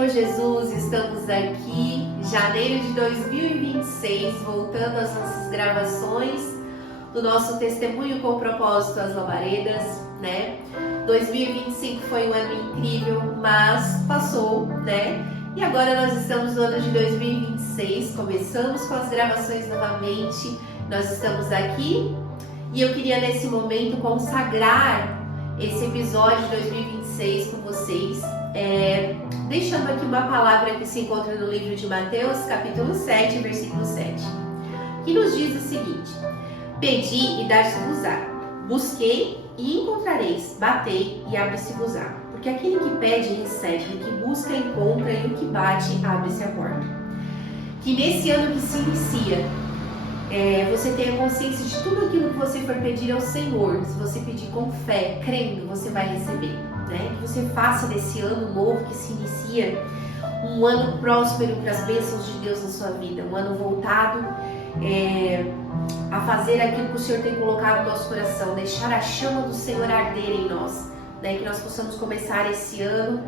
Senhor Jesus, estamos aqui, janeiro de 2026, voltando às nossas gravações do nosso Testemunho com Propósito às Labaredas, né? 2025 foi um ano incrível, mas passou, né? E agora nós estamos no ano de 2026, começamos com as gravações novamente, nós estamos aqui e eu queria nesse momento consagrar esse episódio de 2026 com vocês, deixando aqui uma palavra que se encontra no livro de Mateus, capítulo 7, versículo 7, que nos diz o seguinte: Pedi e dar-se-vos-á, busquei e encontrareis, batei e abre-se-vos-á. Porque aquele que pede, recebe, o que busca, encontra, e o que bate, abre-se a porta. Que nesse ano que se inicia, você tenha consciência de tudo aquilo que você for pedir ao Senhor. Se você pedir com fé, crendo, você vai receber, né? Que você faça desse ano novo que se inicia um ano próspero para as bênçãos de Deus na sua vida, um ano voltado a fazer aquilo que o Senhor tem colocado no nosso coração, deixar a chama do Senhor arder em nós, né? Que nós possamos começar esse ano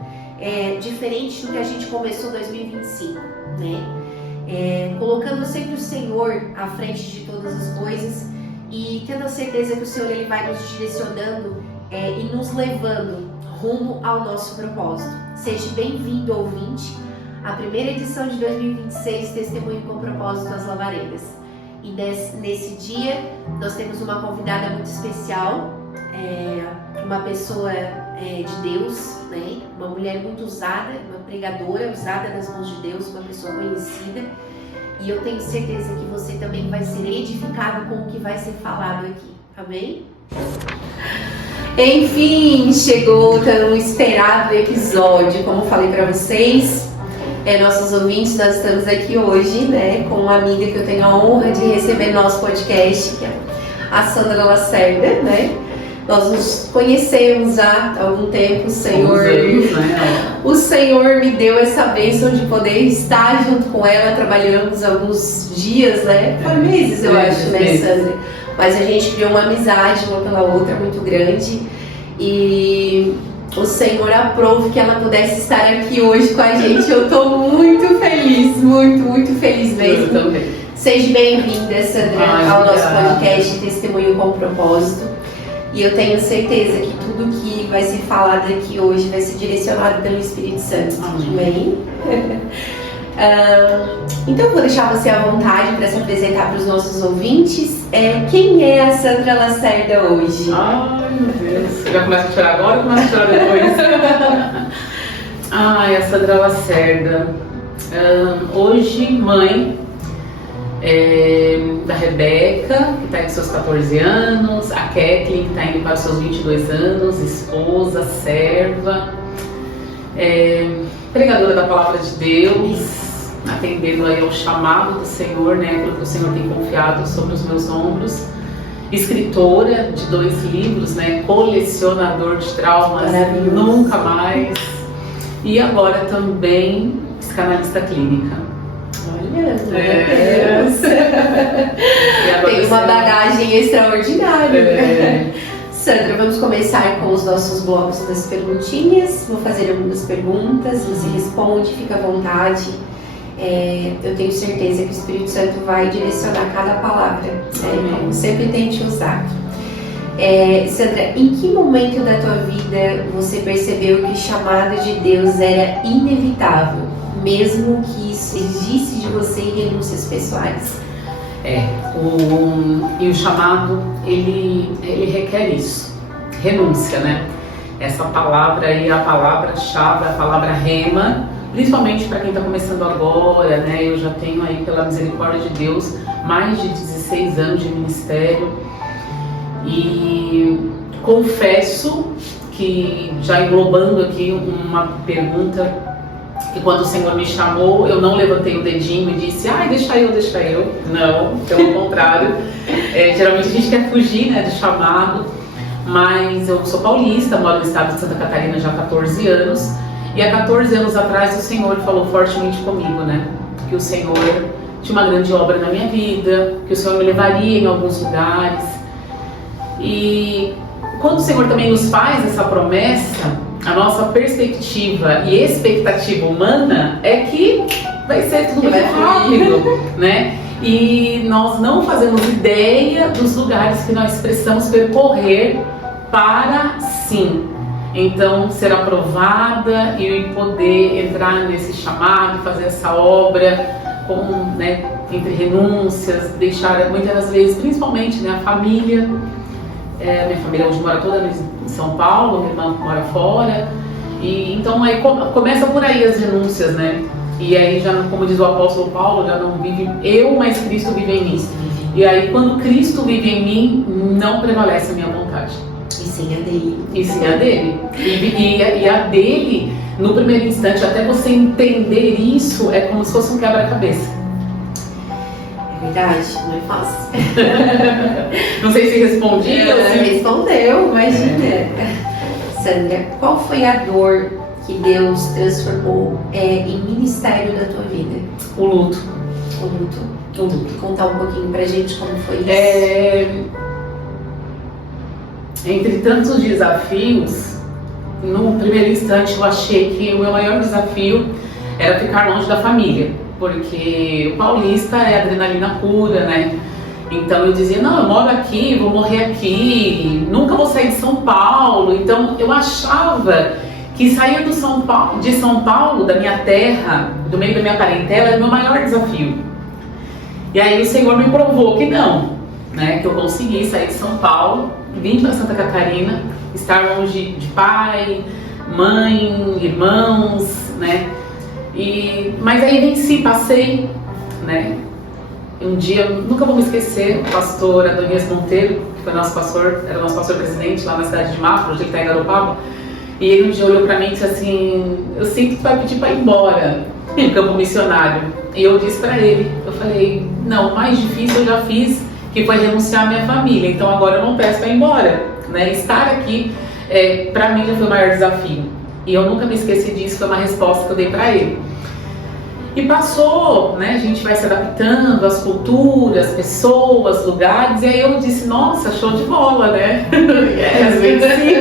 diferente do que a gente começou 2025, né? Colocando sempre o Senhor à frente de todas as coisas e tendo a certeza que o Senhor ele vai nos direcionando e nos levando rumo ao nosso propósito. Seja bem-vindo, ouvinte, à primeira edição de 2026, Testemunho com Propósito às Labaredas. E nesse dia nós temos uma convidada muito especial, uma pessoa de Deus, né? Uma mulher muito usada, uma pregadora usada nas mãos de Deus, uma pessoa conhecida. E eu tenho certeza que você também vai ser edificado com o que vai ser falado aqui. Amém? Enfim, chegou o tão esperado episódio. Como falei para vocês, nossos ouvintes, nós estamos aqui hoje, né, com uma amiga que eu tenho a honra de receber no nosso podcast, que é a Sandra Lacerda, né? Nós nos conhecemos há algum tempo, o Senhor me deu essa bênção de poder estar junto com ela, trabalhamos alguns dias, né? Foi meses, eu acho, né, Sandra? Mas a gente criou uma amizade uma pela outra muito grande e o Senhor aprove que ela pudesse estar aqui hoje com a gente. Eu tô muito feliz, muito feliz mesmo. Eu também. Seja bem-vinda, Sandra, ao nosso podcast Testemunho com Propósito. E eu tenho certeza que tudo que vai ser falado aqui hoje vai ser direcionado pelo Espírito Santo. Amém? Então eu vou deixar você à vontade para se apresentar para os nossos ouvintes. Quem é a Sandra Lacerda hoje? Ai, meu Deus. Você já começa a chorar agora ou começa a chorar depois? A Sandra Lacerda. Hoje, mãe da Rebeca, que está com seus 14 anos, a Kathleen, que está indo para os seus 22 anos, esposa, serva, pregadora da Palavra de Deus, atendendo aí ao chamado do Senhor, né, aquilo que o Senhor tem confiado sobre os meus ombros, escritora de 2 livros, né, colecionador de traumas, nunca mais, e agora também psicanalista clínica. Olha, meu Deus. Tem uma bagagem extraordinária. Sandra, vamos começar com os nossos blocos das perguntinhas. Vou fazer algumas perguntas, você responde, fica à vontade. Eu tenho certeza que o Espírito Santo vai direcionar cada palavra, como sempre tem te usado. Sandra, em que momento da tua vida você percebeu que o chamado de Deus era inevitável, mesmo que isso exigisse de você renúncias pessoais? E o chamado, ele requer isso, renúncia, né? Essa palavra aí é a palavra-chave, a palavra rema, principalmente para quem está começando agora, né? Eu já tenho aí, pela misericórdia de Deus, mais de 16 anos de ministério e confesso que, já englobando aqui uma pergunta, que quando o Senhor me chamou, eu não levantei o dedinho e disse, deixa eu. Não, pelo contrário. Geralmente a gente quer fugir, né, do chamado, mas eu sou paulista, moro no estado de Santa Catarina já há 14 anos, e há 14 anos atrás o Senhor falou fortemente comigo, né, que o Senhor tinha uma grande obra na minha vida, que o Senhor me levaria em alguns lugares, e quando o Senhor também nos faz essa promessa, a nossa perspectiva e expectativa humana é que vai ser tudo muito rápido, né? E nós não fazemos ideia dos lugares que nós precisamos percorrer para sim, então ser aprovada e poder entrar nesse chamado, fazer essa obra com, né, entre renúncias, deixar muitas das vezes, principalmente, né, a família. Minha família hoje mora toda em São Paulo, minha irmã mora fora, e então aí começa por aí as renúncias, né? E aí já, como diz o apóstolo Paulo, já não vive eu, mas Cristo vive em mim. E aí quando Cristo vive em mim, não prevalece a minha vontade. E sim a dele. E sim a dele. E a dele, no primeiro instante, até você entender isso, é como se fosse um quebra-cabeça. Verdade, não é fácil. Não sei se respondi. Respondeu, imagina. Sandra, qual foi a dor que Deus transformou em ministério da tua vida? O luto. O luto. O luto. Contar um pouquinho pra gente como foi isso. Entre tantos desafios, no primeiro instante eu achei que o meu maior desafio era ficar longe da família. Porque o paulista é adrenalina pura, né? Então eu dizia, não, eu moro aqui, vou morrer aqui, nunca vou sair de São Paulo. Então eu achava que sair de São Paulo, da minha terra, do meio da minha parentela, era o meu maior desafio. E aí o Senhor me provou que não, né? Que eu consegui sair de São Paulo, vim para Santa Catarina, estar longe de pai, mãe, irmãos, né? Mas aí venci, passei, né? Um dia, nunca vou me esquecer, o pastor Adonias Monteiro, que foi nosso pastor, era o nosso pastor presidente lá na cidade de Mafra, hoje ele está em Garopaba, e ele um dia olhou para mim e disse assim, eu sinto que tu vai pedir para ir embora em campo missionário. E eu disse para ele, eu falei, não, o mais difícil eu já fiz, que foi renunciar à minha família, então agora eu não peço para ir embora, né? Estar aqui, para mim já foi o maior desafio. E eu nunca me esqueci disso, foi uma resposta que eu dei para ele. E passou, né? A gente vai se adaptando às culturas, pessoas, lugares, e aí eu disse, nossa, show de bola, né? Às vezes sim.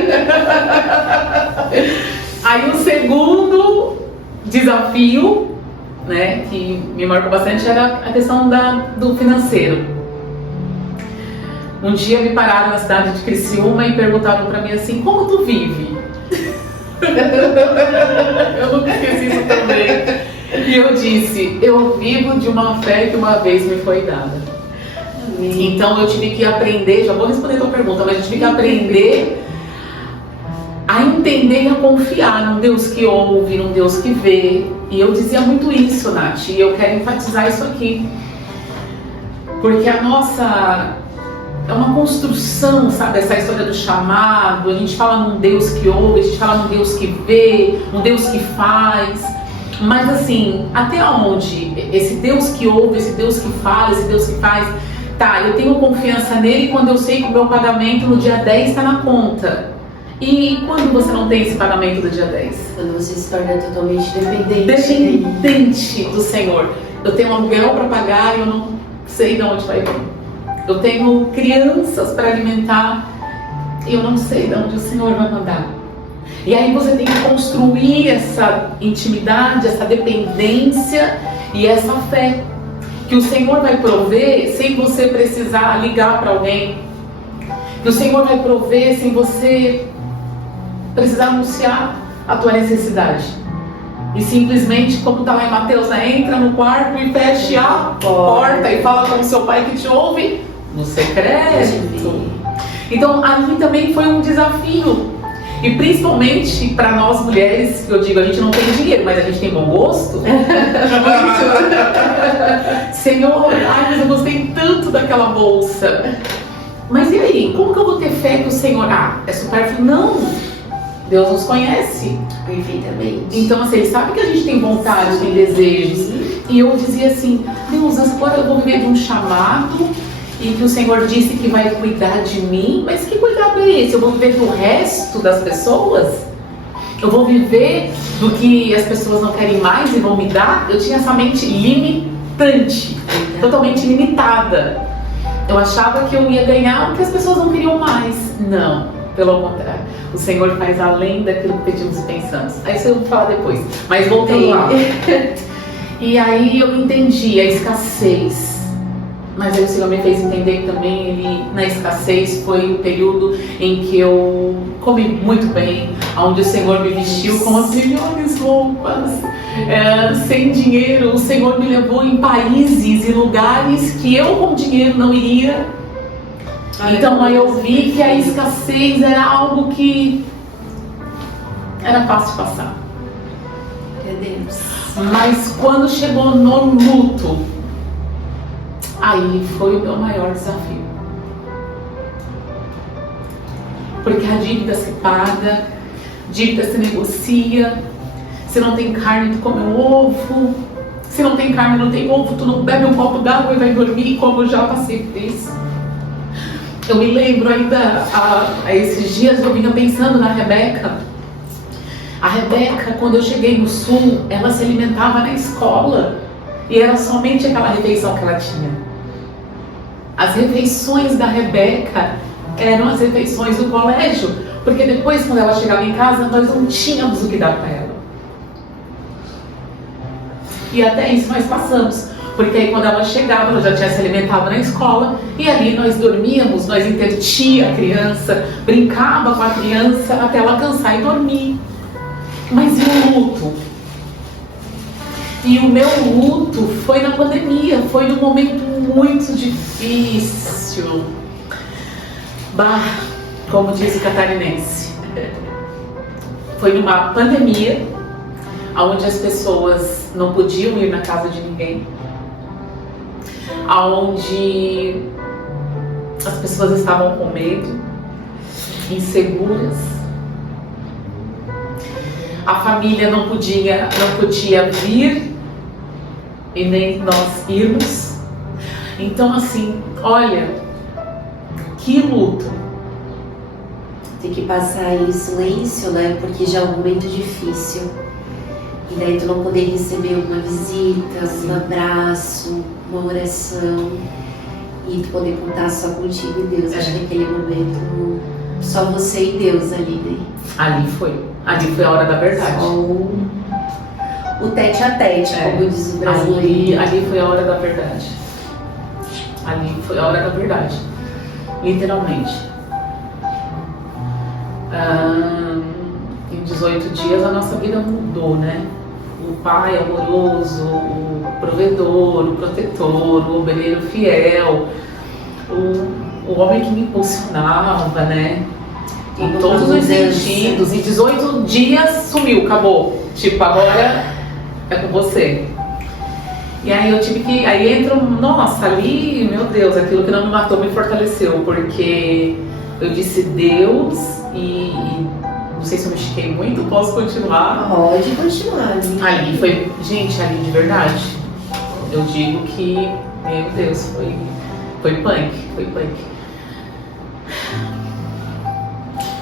Aí o segundo desafio, né, que me marcou bastante era a questão do financeiro. Um dia me pararam na cidade de Criciúma e perguntaram para mim assim, como tu vive? Eu nunca esqueci isso também. E eu disse, eu vivo de uma fé que uma vez me foi dada. Então eu tive que aprender, já vou responder a tua pergunta, mas eu tive que aprender a entender e a confiar num Deus que ouve, num Deus que vê. E eu dizia muito isso, Nath, e eu quero enfatizar isso aqui. Porque a nossa... é uma construção, sabe, essa história do chamado. A gente fala num Deus que ouve, a gente fala num Deus que vê, um Deus que faz. Mas assim, até onde esse Deus que ouve, esse Deus que fala, esse Deus que faz, tá, eu tenho confiança nele quando eu sei que o meu pagamento no dia 10 está na conta. E quando você não tem esse pagamento do dia 10? Quando você se torna totalmente dependente. Dependente do Senhor. Eu tenho um aluguel para pagar e eu não sei de onde vai vir. Eu tenho crianças para alimentar e eu não sei de onde o Senhor vai mandar. E aí você tem que construir essa intimidade, essa dependência e essa fé. Que o Senhor vai prover sem você precisar ligar para alguém. Que o Senhor vai prover sem você precisar anunciar a tua necessidade. E simplesmente, como está lá em Mateus, entra no quarto e feche a porta e fala com o seu pai que te ouve no secreto. Então ali também foi um desafio. E principalmente para nós mulheres, que eu digo, a gente não tem dinheiro, mas a gente tem bom gosto. Senhor, ai, mas eu gostei tanto daquela bolsa. Mas e aí, como que eu vou ter fé que o Senhor, é supérfluo? Não, Deus nos conhece perfeitamente. Então assim, Ele sabe que a gente tem vontade, tem desejos. E eu dizia assim, Deus, agora eu vou viver de um chamado e que o Senhor disse que vai cuidar de mim, mas que cuidado é esse? Eu vou viver do resto das pessoas? Eu vou viver do que as pessoas não querem mais e vão me dar? Eu tinha essa mente limitante, totalmente limitada. Eu achava que eu ia ganhar o que as pessoas não queriam mais. Não, Pelo contrário, o Senhor faz além daquilo que pedimos e pensamos. Aí isso eu vou falar depois, mas voltando lá. E aí eu entendi a escassez. Mas aí o Senhor me fez entender também, na escassez foi o período em que eu comi muito bem, onde o Senhor me vestiu com as melhores roupas, sem dinheiro. O Senhor me levou em países e lugares que eu com dinheiro não iria. Então aí eu vi que a escassez era algo que era fácil de passar. Meu Deus. Mas quando chegou no luto, aí foi o meu maior desafio. Porque a dívida se paga, dívida se negocia. Se não tem carne, tu come um ovo. Se não tem carne, não tem ovo, tu não bebe um copo d'água e vai dormir, como eu já passei por isso. Eu me lembro ainda, a esses dias eu vinha pensando na Rebeca. A Rebeca, quando eu cheguei no sul, ela se alimentava na escola. E era somente aquela refeição que ela tinha. As refeições da Rebeca eram as refeições do colégio, porque depois, quando ela chegava em casa, nós não tínhamos o que dar para ela. E até isso nós passamos, porque aí quando ela chegava, ela já tinha se alimentado na escola, e ali nós dormíamos, nós entretia a criança, brincava com a criança até ela cansar e dormir. Mas e o luto? E o meu luto foi na pandemia, foi num momento muito difícil. Como diz o catarinense, foi numa pandemia, onde as pessoas não podiam ir na casa de ninguém, onde as pessoas estavam com medo, inseguras. A família não podia vir e nem nós irmos. Então assim, olha, que luto. Tem que passar em silêncio, né? Porque já é um momento difícil. E daí tu não poder receber uma visita, um abraço, uma oração. E tu poder contar só contigo e Deus. Acho que naquele momento só você e Deus ali, né? Ali foi a hora da verdade. Só o tete a tete, como diz o brasileiro. Ali foi a hora da verdade. Ali foi a hora da verdade. Literalmente. Em 18 dias a nossa vida mudou, né? O pai amoroso, o provedor, o protetor, o obreiro fiel, o homem que me impulsionava, né? Em todos os sentidos. Em 18 dias sumiu, acabou. Tipo, agora é com você. E aí eu tive que. Aí entra, nossa, ali, meu Deus, aquilo que não me matou me fortaleceu, porque eu disse Deus e não sei se eu me estiquei muito, posso continuar? Pode continuar. Ali foi, gente, ali de verdade. Eu digo que, meu Deus, foi punk.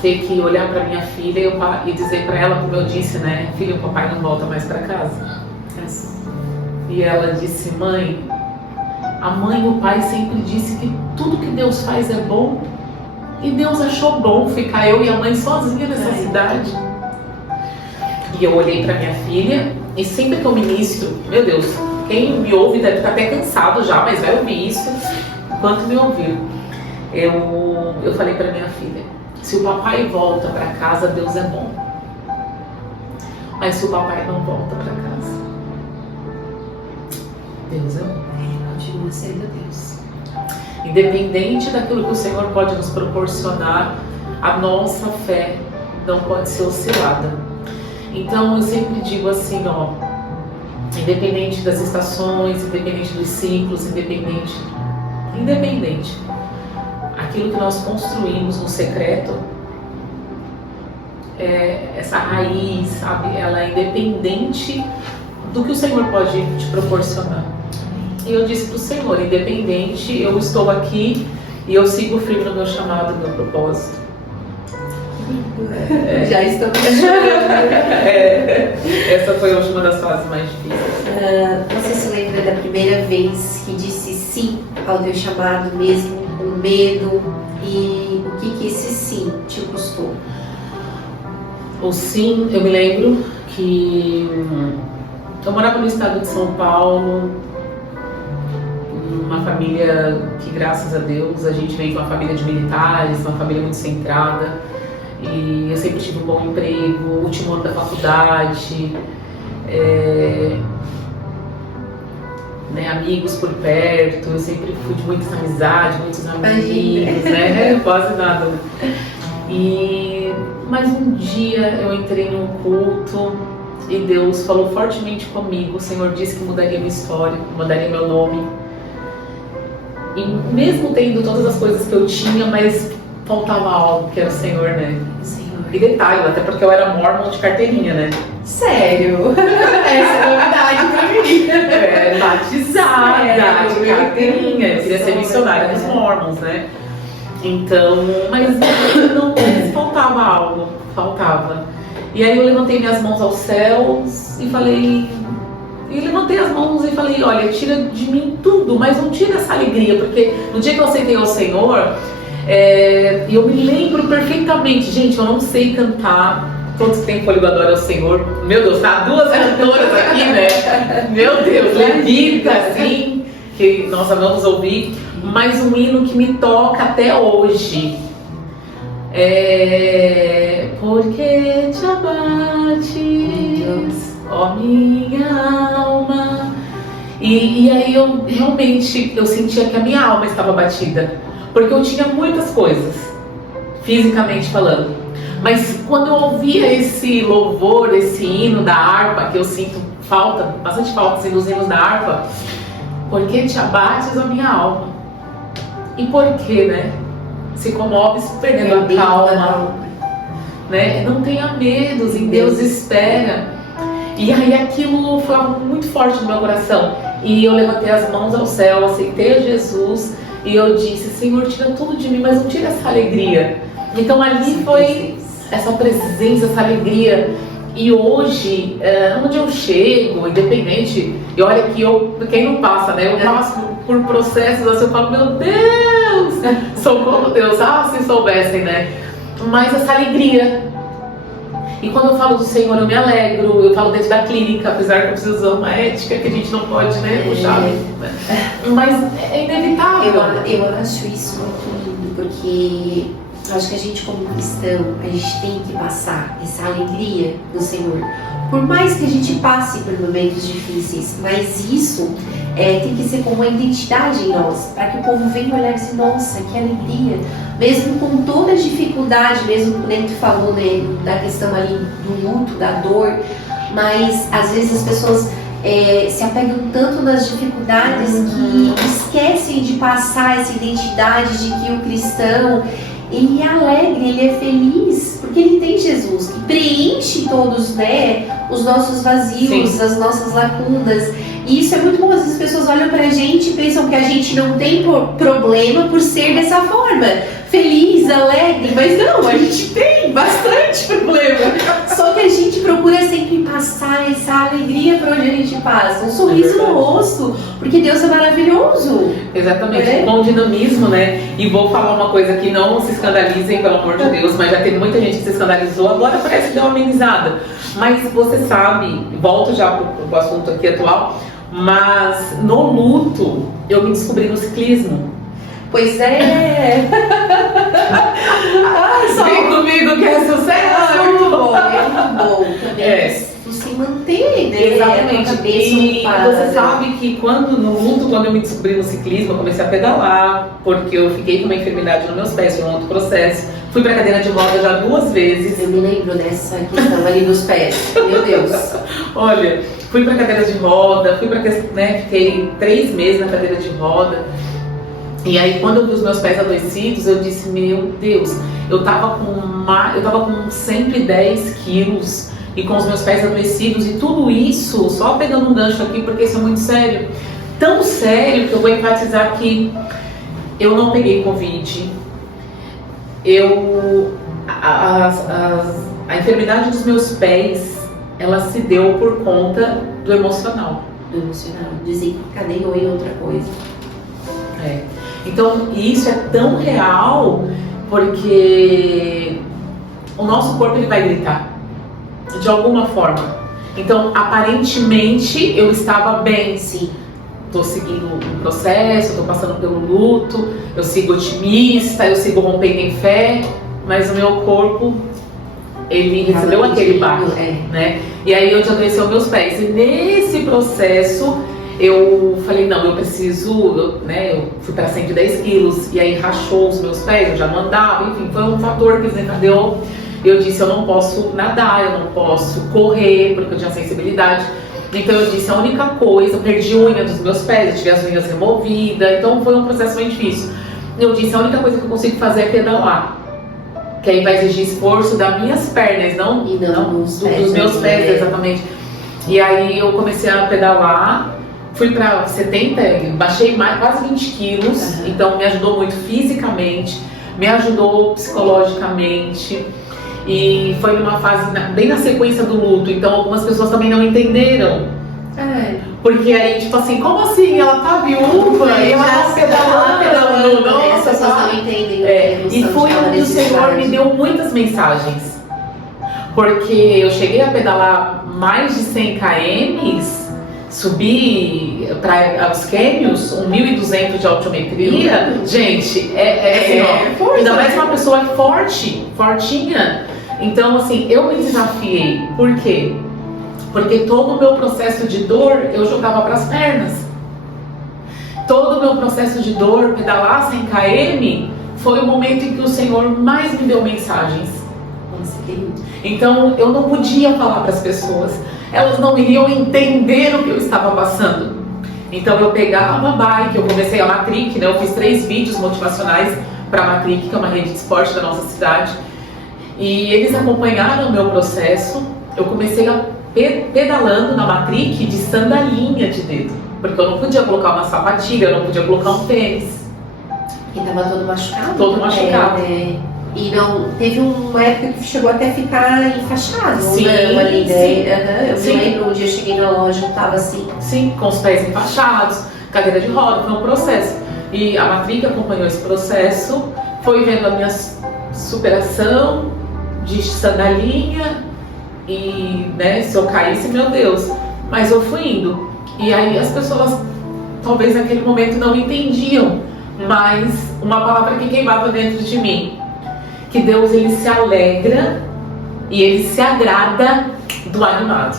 Ter que olhar para minha filha e dizer para ela, como eu disse, né, filha, o papai não volta mais para casa. E ela disse, mãe, a mãe e o pai sempre disse que tudo que Deus faz é bom. E Deus achou bom ficar eu e a mãe sozinha nessa cidade. E eu olhei para minha filha e sempre que eu ministro, meu Deus, quem me ouve deve estar até cansado já, mas vai ouvir isso enquanto me ouvir. Eu falei para minha filha, se o papai volta para casa, Deus é bom. Mas se o papai não volta para casa, Deus é bom. Continua sendo Deus. Independente daquilo que o Senhor pode nos proporcionar, a nossa fé não pode ser oscilada. Então eu sempre digo assim, ó, independente das estações, independente dos ciclos, independente, aquilo que nós construímos no secreto, essa raiz, sabe, ela é independente do que o Senhor pode te proporcionar. E eu disse para o Senhor, independente, eu estou aqui e eu sigo firme no meu chamado, no meu propósito. Já estou chorando. Essa foi a última das fases mais difíceis. Você se lembra da primeira vez que disse sim ao teu chamado, mesmo com medo? E o que esse sim te custou? O sim, eu me lembro que eu morava no estado de São Paulo, uma família que, graças a Deus, a gente vem de uma família de militares, uma família muito centrada, e eu sempre tive um bom emprego, último ano da faculdade, amigos por perto, eu sempre fui de muita amizade, muitos amigos, né? Quase nada. Mas um dia eu entrei num culto e Deus falou fortemente comigo. O Senhor disse que mudaria minha história, mudaria meu nome. E mesmo tendo todas as coisas que eu tinha, mas faltava algo, que era o Senhor, né? Senhor. E detalhe, até porque eu era mormon de carteirinha, né? Sério? Essa é novidade pra mim. Batizada de carteirinha. Eu queria ser missionária dos mormons, né? Então, mas não faltava algo, faltava. E aí eu levantei minhas mãos aos céus e falei, olha, tira de mim tudo, mas não tira essa alegria, porque no dia que eu aceitei ao Senhor, eu me lembro perfeitamente, gente, eu não sei cantar. Todos que têm fôlego adoram ao Senhor. Meu Deus, tá duas cantoras aqui, né? Meu Deus, levita, assim, que nós amamos ouvir. Mas um hino que me toca até hoje é Porque te abates, ó minha alma. E aí eu realmente sentia que a minha alma estava abatida, porque eu tinha muitas coisas, fisicamente falando. Mas quando eu ouvia esse louvor, esse hino da harpa, que eu sinto bastante falta assim, dos hinos da harpa, porque te abates a minha alma. E por quê, né? Se comoves perdendo a calma, né? Não tenha medos, em Deus espera. E aí aquilo foi muito forte no meu coração. E eu levantei as mãos ao céu, aceitei a Jesus e eu disse, Senhor, tira tudo de mim, mas não tira essa alegria. Então ali foi essa presença, essa alegria. E hoje, onde eu chego, independente, e olha que quem não passa, né? Eu passo por processos assim, eu falo, meu Deus, socorro Deus, se soubessem, né? Mas essa alegria. E quando eu falo do Senhor, eu me alegro, eu falo dentro da clínica, apesar que eu preciso usar uma ética que a gente não pode, né, puxar. Mas é inevitável. Eu acho isso muito lindo, porque eu acho que a gente como cristão, a gente tem que passar essa alegria do Senhor. Por mais que a gente passe por momentos difíceis, mas isso tem que ser como uma identidade em nós, para que o povo venha olhar e dizer, nossa, que alegria. Mesmo com toda a dificuldade, mesmo como tu falou, né, da questão ali do luto, da dor, mas às vezes as pessoas se apegam tanto nas dificuldades que esquecem de passar essa identidade de que o cristão, ele é alegre, ele é feliz, porque ele tem Jesus, que preenche todos, né, os nossos vazios, sim, as nossas lacunas. E isso é muito bom, às vezes as pessoas olham pra gente e pensam que a gente não tem problema por ser dessa forma, feliz, alegre, mas não, a gente tem bastante problema. Só que a gente procura sempre passar essa alegria pra onde a gente passa, um sorriso no rosto, porque Deus é maravilhoso. Exatamente, com dinamismo, né? E vou falar uma coisa que não se escandalizem, pelo amor de Deus, mas já teve muita gente que se escandalizou, agora parece que deu uma amenizada. Mas você sabe, volto já pro assunto aqui atual, mas no luto eu me descobri no ciclismo. Pois é! Vem comigo que é sucesso! É muito bom também. Tu se manter, né? Exatamente. E você sabe que quando eu me descobri no ciclismo, eu comecei a pedalar, porque eu fiquei com uma enfermidade nos meus pés, foi um outro processo. Fui pra cadeira de roda já 2 vezes. Eu me lembro dessa questão ali dos pés. Meu Deus! Olha, fui pra cadeira de roda, fiquei 3 meses na cadeira de roda. E aí quando eu vi os meus pés adoecidos, eu disse, meu Deus, eu tava com 110 quilos e com os meus pés adoecidos, e tudo isso, só pegando um gancho aqui, porque isso é muito sério, tão sério que eu vou enfatizar que eu não peguei Covid, a enfermidade dos meus pés, ela se deu por conta do emocional. Desencadeou em outra coisa. Então, isso é tão real, porque o nosso corpo ele vai gritar. de alguma forma. Então, aparentemente, eu estava bem. Sim. Estou seguindo um processo, estou passando pelo luto, eu sigo otimista, eu sigo rompendo em fé, mas o meu corpo, ele recebeu aquele baque, né? E aí eu já adoeceu meus pés. E nesse processo, eu falei, não, eu preciso, né? Eu fui para 110 quilos, e aí rachou os meus pés, eu já não andava, enfim, foi um fator que desencadeou. Eu disse, eu não posso nadar, eu não posso correr, porque eu tinha sensibilidade. Então eu disse, a única coisa, eu perdi unha dos meus pés, eu tive as unhas removidas, então foi um processo bem difícil. Eu disse, a única coisa que eu consigo fazer é pedalar, que aí vai exigir esforço das minhas pernas, não dos meus pés, exatamente. E aí eu comecei a pedalar, fui para 70, baixei quase 20 quilos, então me ajudou muito fisicamente, me ajudou psicologicamente. E foi numa fase bem na sequência do luto, então algumas pessoas também não entenderam. Porque aí, tipo assim, como assim? Ela tá viúva e ela tá pedalando. Nossa, as pessoas não entendem. E foi onde o Senhor me deu muitas mensagens. Porque eu cheguei a pedalar mais de 100 km, subi para os cânions, 1.200 de altimetria. Gente, assim, ó, ainda mais uma pessoa forte, fortinha. Então, assim, eu me desafiei. Por quê? Porque todo o meu processo de dor eu jogava para as pernas. Todo o meu processo de dor, pedalar 100 km, foi o momento em que o Senhor mais me deu mensagens. Então, eu não podia falar para as pessoas. Elas não iriam entender o que eu estava passando. Então, eu pegava a bike, eu comecei a Matric, né? Eu fiz 3 vídeos motivacionais para a Matric, que é uma rede de esporte da nossa cidade. E eles acompanharam o meu processo. Eu comecei pedalando na Matric de sandalinha de dedo, porque eu não podia colocar uma sapatilha, eu não podia colocar um tênis. E tava todo machucado? Todo machucado. E não, teve uma época que chegou até a ficar enfaixado. Sim, ali, né? Sim. Eu me lembro, um dia eu cheguei na loja e tava assim. Sim, com os pés enfaixados, cadeira de roda, foi um processo. E a Matric acompanhou esse processo, foi vendo a minha superação de sandalinha. E, né, se eu caísse, meu Deus, mas eu fui indo. E aí as pessoas, talvez naquele momento não entendiam, mas uma palavra que queimava dentro de mim, que Deus, ele se alegra e ele se agrada do animado.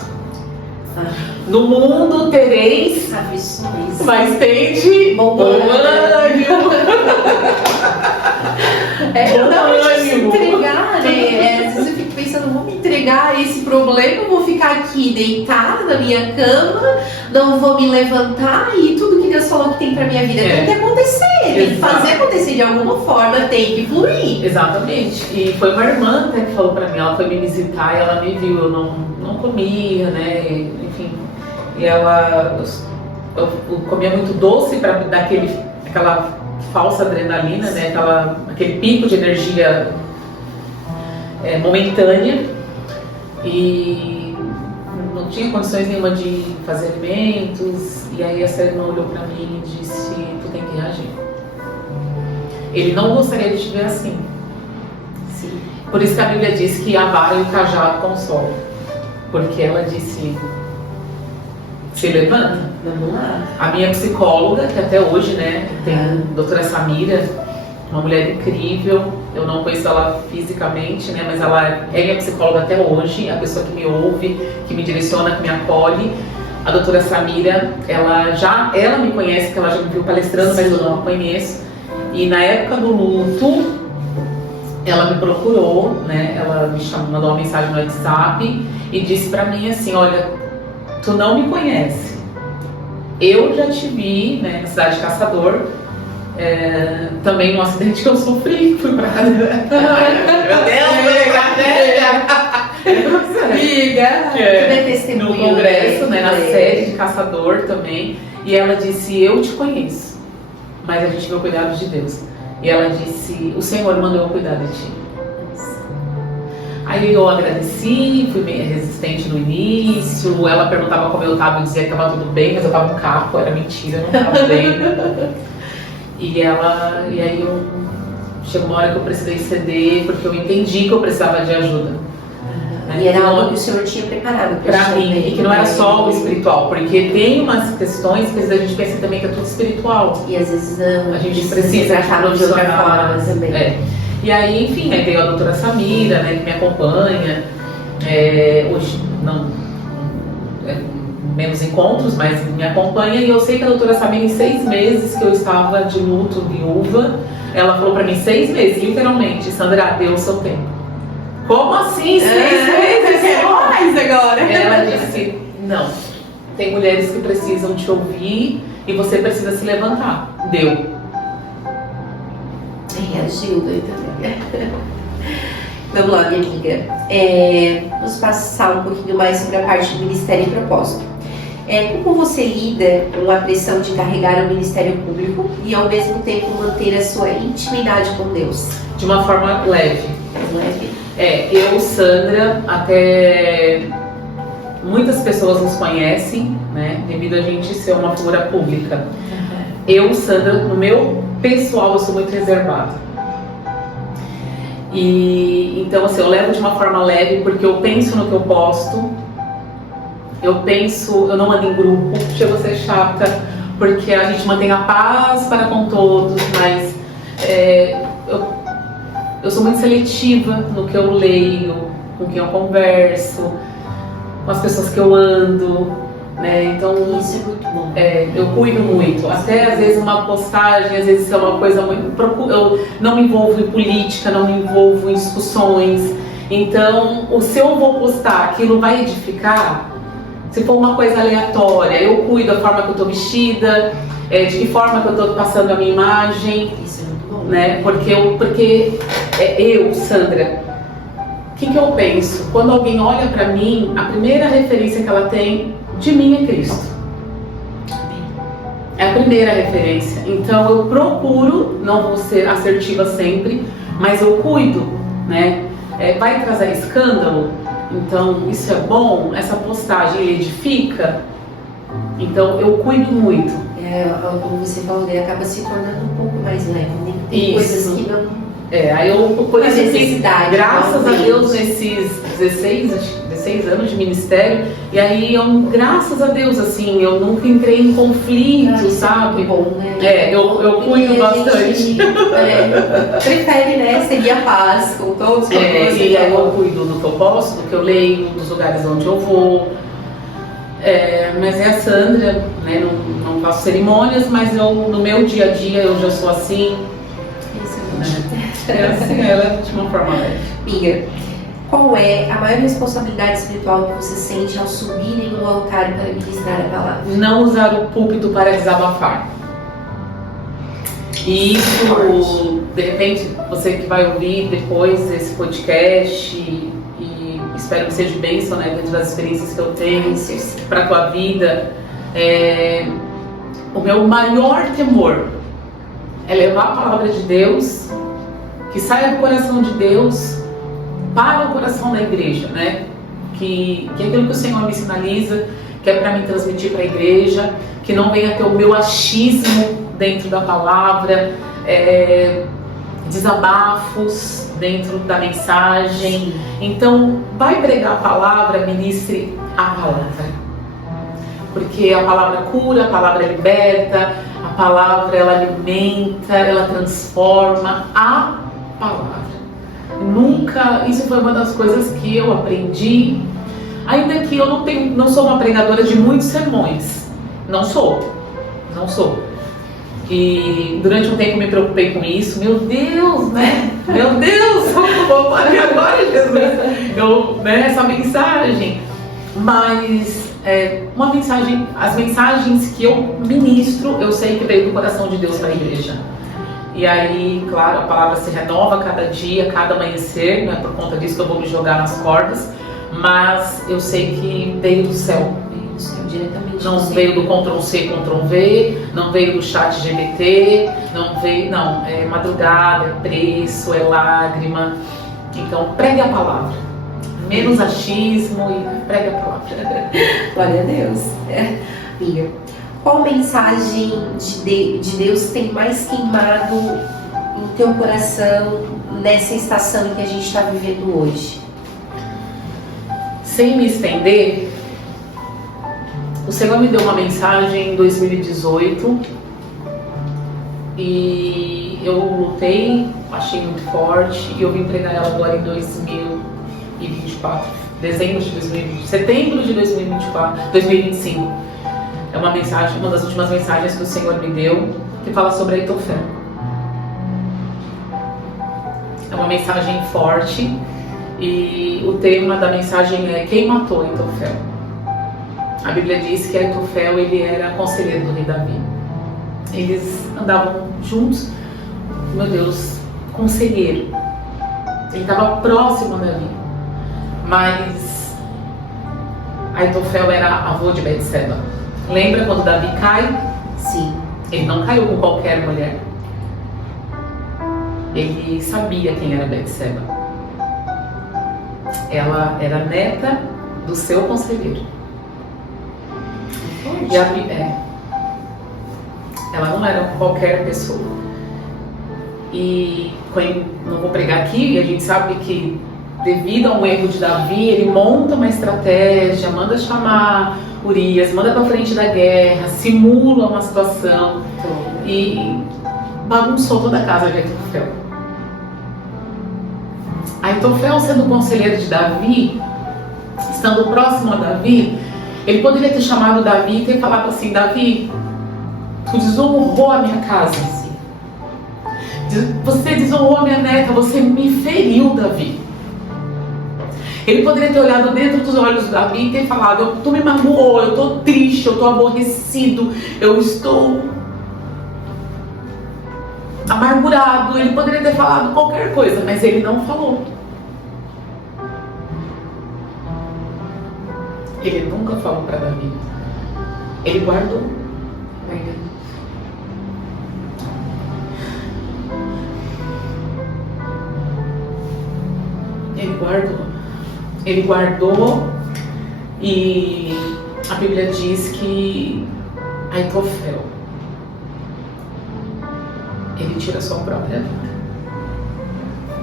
No mundo tereis aflições, mas tende bom ânimo. Não dá pra se entregar, né? Às vezes eu fico pensando, vou me entregar a esse problema, vou ficar aqui deitada na minha cama, não vou me levantar e tudo que Deus falou que tem pra minha vida tem que acontecer, tem que fazer acontecer de alguma forma, tem que fluir. Exatamente. E foi uma irmã até que falou pra mim, ela foi me visitar e ela me viu, eu não comia, né? Enfim. E eu comia muito doce para dar aquela falsa adrenalina, né? Aquele pico de energia momentânea, e não tinha condições nenhuma de fazer alimentos. E aí essa irmã olhou para mim e disse, tu tem que reagir. Ele não gostaria de te ver assim. Sim. Por isso que a Bíblia diz que a vara e o cajado consolam, porque ela disse, se levanta. Vamos lá. A minha psicóloga, que até hoje, né, tem a doutora Samira, uma mulher incrível. Eu não conheço ela fisicamente, né, mas ela é minha psicóloga até hoje, a pessoa que me ouve, que me direciona, que me acolhe. A doutora Samira, ela me conhece, porque ela já me viu palestrando, mas eu não a conheço. E na época do luto, ela me procurou, né, ela me mandou uma mensagem no WhatsApp e disse pra mim assim, olha, tu não me conhece. Eu já te vi, né, na cidade de Caçador, também num acidente que eu sofri, fui pra casa. Meu Deus, amiga! No congresso, né, na sede de Caçador também. E ela disse, eu te conheço, mas a gente vê o cuidado de Deus. E ela disse, o Senhor mandou eu cuidar de ti. Aí eu agradeci, fui meio resistente no início. Ela perguntava como eu estava, eu dizia que estava tudo bem, mas eu estava no carro, era mentira, eu não estava bem. E aí chegou uma hora que eu precisei ceder, porque eu entendi que eu precisava de ajuda. E era algo que o Senhor tinha preparado para mim, e que não era só o espiritual, porque tem umas questões que às vezes a gente pensa também que é tudo espiritual. E às vezes não, a gente precisa tratar de outra forma também. E aí, enfim, aí veio a doutora Samira, né, que me acompanha. Hoje não menos encontros, mas me acompanha, e eu sei que a doutora Samira, em 6 meses que eu estava de luto, viúva, ela falou pra mim, 6 meses, literalmente, Sandra, deu o seu tempo. Como assim, 6 meses? Quero mais agora. Ela disse, não, tem mulheres que precisam te ouvir e você precisa se levantar. Deu. Reagiu daí também. Vamos lá, minha amiga. Vamos passar um pouquinho mais sobre a parte do Ministério e Propósito. Como você lida com a pressão de carregar o Ministério Público e ao mesmo tempo manter a sua intimidade com Deus? De uma forma leve. Leve? Eu, Sandra, até muitas pessoas nos conhecem, né? Devido a gente ser uma figura pública. Eu, Sandra, no meu pessoal, eu sou muito reservada. E então, assim, eu levo de uma forma leve porque eu penso no que eu posto. Eu não ando em grupo, chego a ser chata, porque a gente mantém a paz para com todos, mas eu sou muito seletiva no que eu leio, com quem eu converso, com as pessoas que eu ando, né? Então isso é muito bom. Eu cuido muito. Até às vezes uma postagem, às vezes é uma coisa muito. Eu não me envolvo em política, não me envolvo em discussões. Então, se eu vou postar, aquilo vai edificar. Se for uma coisa aleatória, eu cuido da forma que eu estou vestida, de que forma que eu estou passando a minha imagem. Isso é muito bom. Né? Porque eu, Sandra, o que eu penso? Quando alguém olha para mim, a primeira referência que ela tem de mim é Cristo. É a primeira referência. Então eu procuro, não vou ser assertiva sempre, mas eu cuido, né? Vai trazer escândalo? Então isso é bom? Essa postagem edifica? Então eu cuido muito. Como você falou, ele acaba se tornando um pouco mais leve, né? Tem coisas que não... Aí eu, por isso, necessidade, graças a Deus, nesses 16 anos de ministério, e aí graças a Deus, assim, eu nunca entrei em conflito, sabe? É bom, né? Eu cuido bastante. Prefere, né, seguir a paz com todos. E aí eu cuido do que eu posso, do que eu leio, dos lugares onde eu vou. Mas a Sandra, né, não faço cerimônias, mas no meu dia a dia eu já sou assim. Assim, ela de uma forma leve. Amiga, qual é a maior responsabilidade espiritual que você sente ao subir em um altar para ministrar a palavra? Não usar o púlpito para desabafar. E isso, de repente, você que vai ouvir depois esse podcast, e espero que seja bênção, né, dentro das experiências que eu tenho para a tua vida, o meu maior temor é levar a palavra de Deus, que saia do coração de Deus para o coração da igreja, né? Que é aquilo que o Senhor me sinaliza, que é para me transmitir para a igreja, que não venha ter o meu achismo dentro da palavra, desabafos dentro da mensagem. Então, vai pregar a palavra, ministre a palavra. Porque a palavra cura, a palavra liberta, a palavra ela alimenta, ela transforma a palavra. Isso foi uma das coisas que eu aprendi, ainda que eu não sou uma pregadora de muitos sermões. Não sou. E durante um tempo me preocupei com isso. Meu Deus, né? Meu Deus, vou parar agora, Jesus. Essa mensagem. Mas as mensagens que eu ministro, eu sei que veio do coração de Deus para a igreja. E aí, claro, a palavra se renova cada dia, cada amanhecer, não é por conta disso que eu vou me jogar nas cordas, mas eu sei que veio do céu. Diretamente não veio do Ctrl+C, Ctrl+V, não veio do chat GPT, é madrugada, é preço, é lágrima. Então, pregue a palavra. Menos achismo e pregue a palavra. Glória a Deus. Amiga, qual mensagem de Deus tem mais queimado em teu coração nessa estação em que a gente está vivendo hoje? sem me estender, o Senhor me deu uma mensagem em 2018 e eu lutei, achei muito forte e eu vim pregar ela agora em 2024, setembro de 2025. É uma mensagem, uma das últimas mensagens que o Senhor me deu, que fala sobre Aitofel. É uma mensagem forte e o tema da mensagem é: quem matou Aitofel? A Bíblia diz que Aitofel, ele era conselheiro do rei Davi. Eles andavam juntos, meu Deus, conselheiro. Ele estava próximo a Davi. Mas Aitofel era avô de Betseba. Lembra quando Davi cai? Sim. Ele não caiu com qualquer mulher. Ele sabia quem era Betseba. Ela era neta do seu conselheiro. E ela não era qualquer pessoa. E não vou pregar aqui, e a gente sabe que devido a um erro de Davi, ele monta uma estratégia, manda chamar Urias, manda para frente da guerra, simula uma situação e bagunçou toda a casa de Aitofel. Aitofel, sendo conselheiro de Davi, estando próximo a Davi, ele poderia ter chamado Davi e ter falado assim: Davi, tu desonrou a minha casa, você desonrou a minha neta, você me feriu, Davi. Ele poderia ter olhado dentro dos olhos de Davi e ter falado: tu me magoou, eu estou triste, eu estou aborrecido, eu estou amargurado. Ele poderia ter falado qualquer coisa, mas ele não falou. Ele nunca falou para Davi. Ele guardou. Ele guardou e a Bíblia diz que Aitofel, ele tira a sua própria vida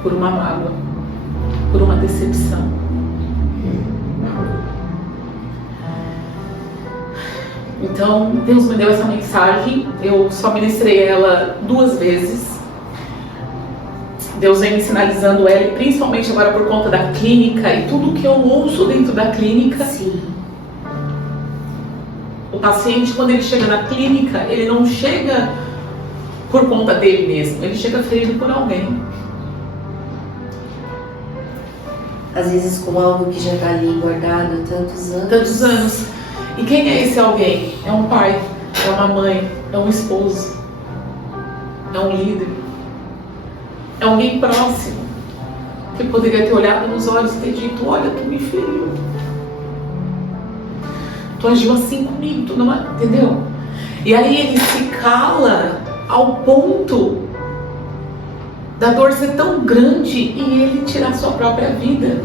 por uma mágoa, por uma decepção. Então Deus me deu essa mensagem, eu só ministrei ela 2 vezes. Deus vem me sinalizando ela, e principalmente agora por conta da clínica e tudo que eu ouço dentro da clínica. Sim. O paciente, quando ele chega na clínica, ele não chega por conta dele mesmo, ele chega ferido por alguém. Às vezes com algo que já está ali guardado há tantos anos. Tantos anos. E quem é esse alguém? É um pai, é uma mãe, é um esposo, é um líder. É alguém próximo que poderia ter olhado nos olhos e ter dito: olha, tu me feriu, tu agiu assim comigo, tu não, entendeu? E aí ele se cala ao ponto da dor ser tão grande e ele tirar sua própria vida.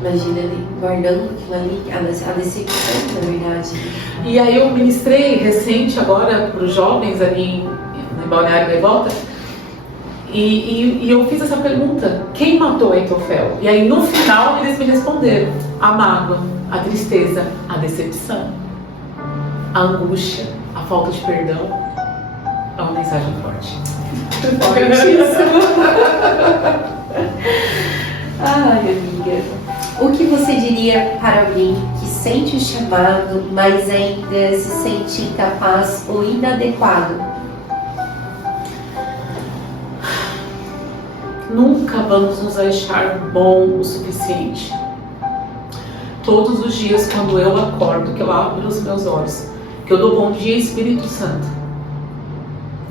Imagina ele guardando aquilo ali, a decepção, na verdade. E aí eu ministrei recente agora para os jovens ali em Balneário Gaivota, e eu fiz essa pergunta: quem matou Aitofel? E aí no final eles me responderam: a mágoa, a tristeza, a decepção, a angústia, a falta de perdão. É uma mensagem forte. Ai, amiga, o que você diria para alguém que sente o chamado, mas ainda se sente incapaz ou inadequado? Nunca vamos nos achar bom o suficiente. Todos os dias, quando eu acordo, que eu abro os meus olhos, que eu dou bom dia, Espírito Santo,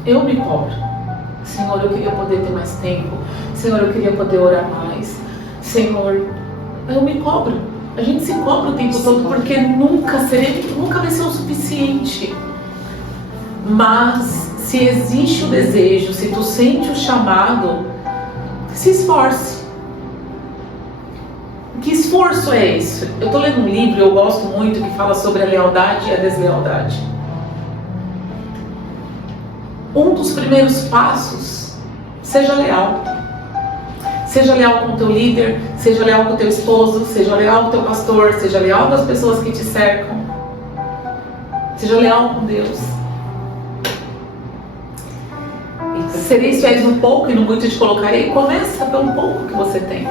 eu me cobro: Senhor, eu queria poder ter mais tempo. Senhor, eu queria poder orar mais. Senhor, eu me cobro. A gente se cobra o tempo todo, porque nunca vai ser o suficiente. Mas se existe o desejo, se tu sente o chamado, se esforce. Que esforço é esse? Eu estou lendo um livro, eu gosto muito, que fala sobre a lealdade e a deslealdade. Um dos primeiros passos: seja leal. Seja leal com o teu líder, seja leal com o teu esposo, seja leal com o teu pastor, seja leal com as pessoas que te cercam. Seja leal com Deus. Sereis fiéis no pouco e no muito te colocarei. Começa pelo pouco que você tem.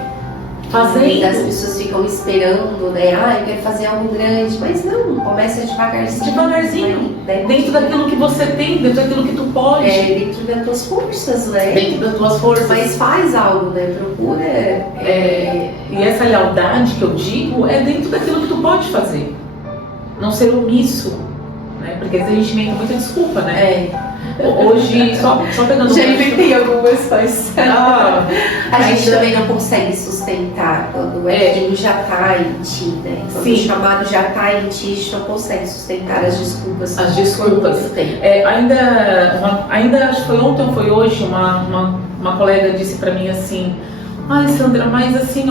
Fazendo. As pessoas ficam esperando, né? Eu quero fazer algo grande. Mas não, começa devagarzinho. Devagarzinho. Dentro daquilo que você tem, dentro daquilo que tu pode. Dentro das tuas forças, né? Dentro das tuas forças. Mas faz algo, né? Procura. E essa lealdade que eu digo é dentro daquilo que tu pode fazer. Não ser omisso, né? Porque às vezes a gente inventa muita desculpa, né? Hoje, só pegando... Já inventei algumas, mas... a gente ainda... também não consegue sustentar quando aquilo já está em ti, né? Quando o chamado já está em ti, a gente não consegue sustentar as desculpas. As desculpas. Ainda acho que foi ontem ou foi hoje, uma colega disse pra mim assim: Sandra, mas assim,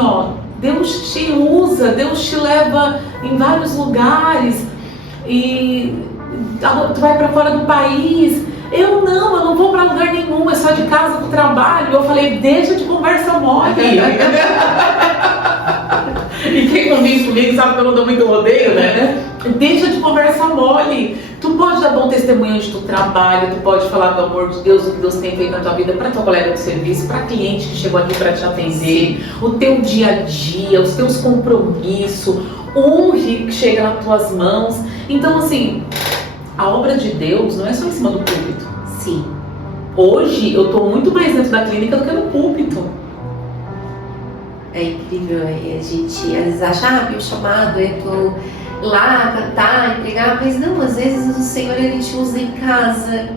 Deus te usa, Deus te leva em vários lugares e tu vai pra fora do país. Eu não vou pra lugar nenhum, é só de casa pro trabalho. Eu falei, deixa de conversa mole. E quem convive comigo sabe que eu não dou muito rodeio, né? Deixa de conversa mole. Tu pode dar bom testemunho onde tu trabalha, tu pode falar do amor de Deus, o que Deus tem feito na tua vida, pra tua colega de serviço, pra cliente que chegou aqui pra te atender, o teu dia a dia, os teus compromissos, honre que chega nas tuas mãos. Então, assim, a obra de Deus não é só em cima do púlpito. Sim. Hoje eu estou muito mais dentro da clínica do que no púlpito. É incrível, a gente às vezes acha, meu chamado é tô lá, cantar, pregar, mas não, às vezes o Senhor ele te usa em casa,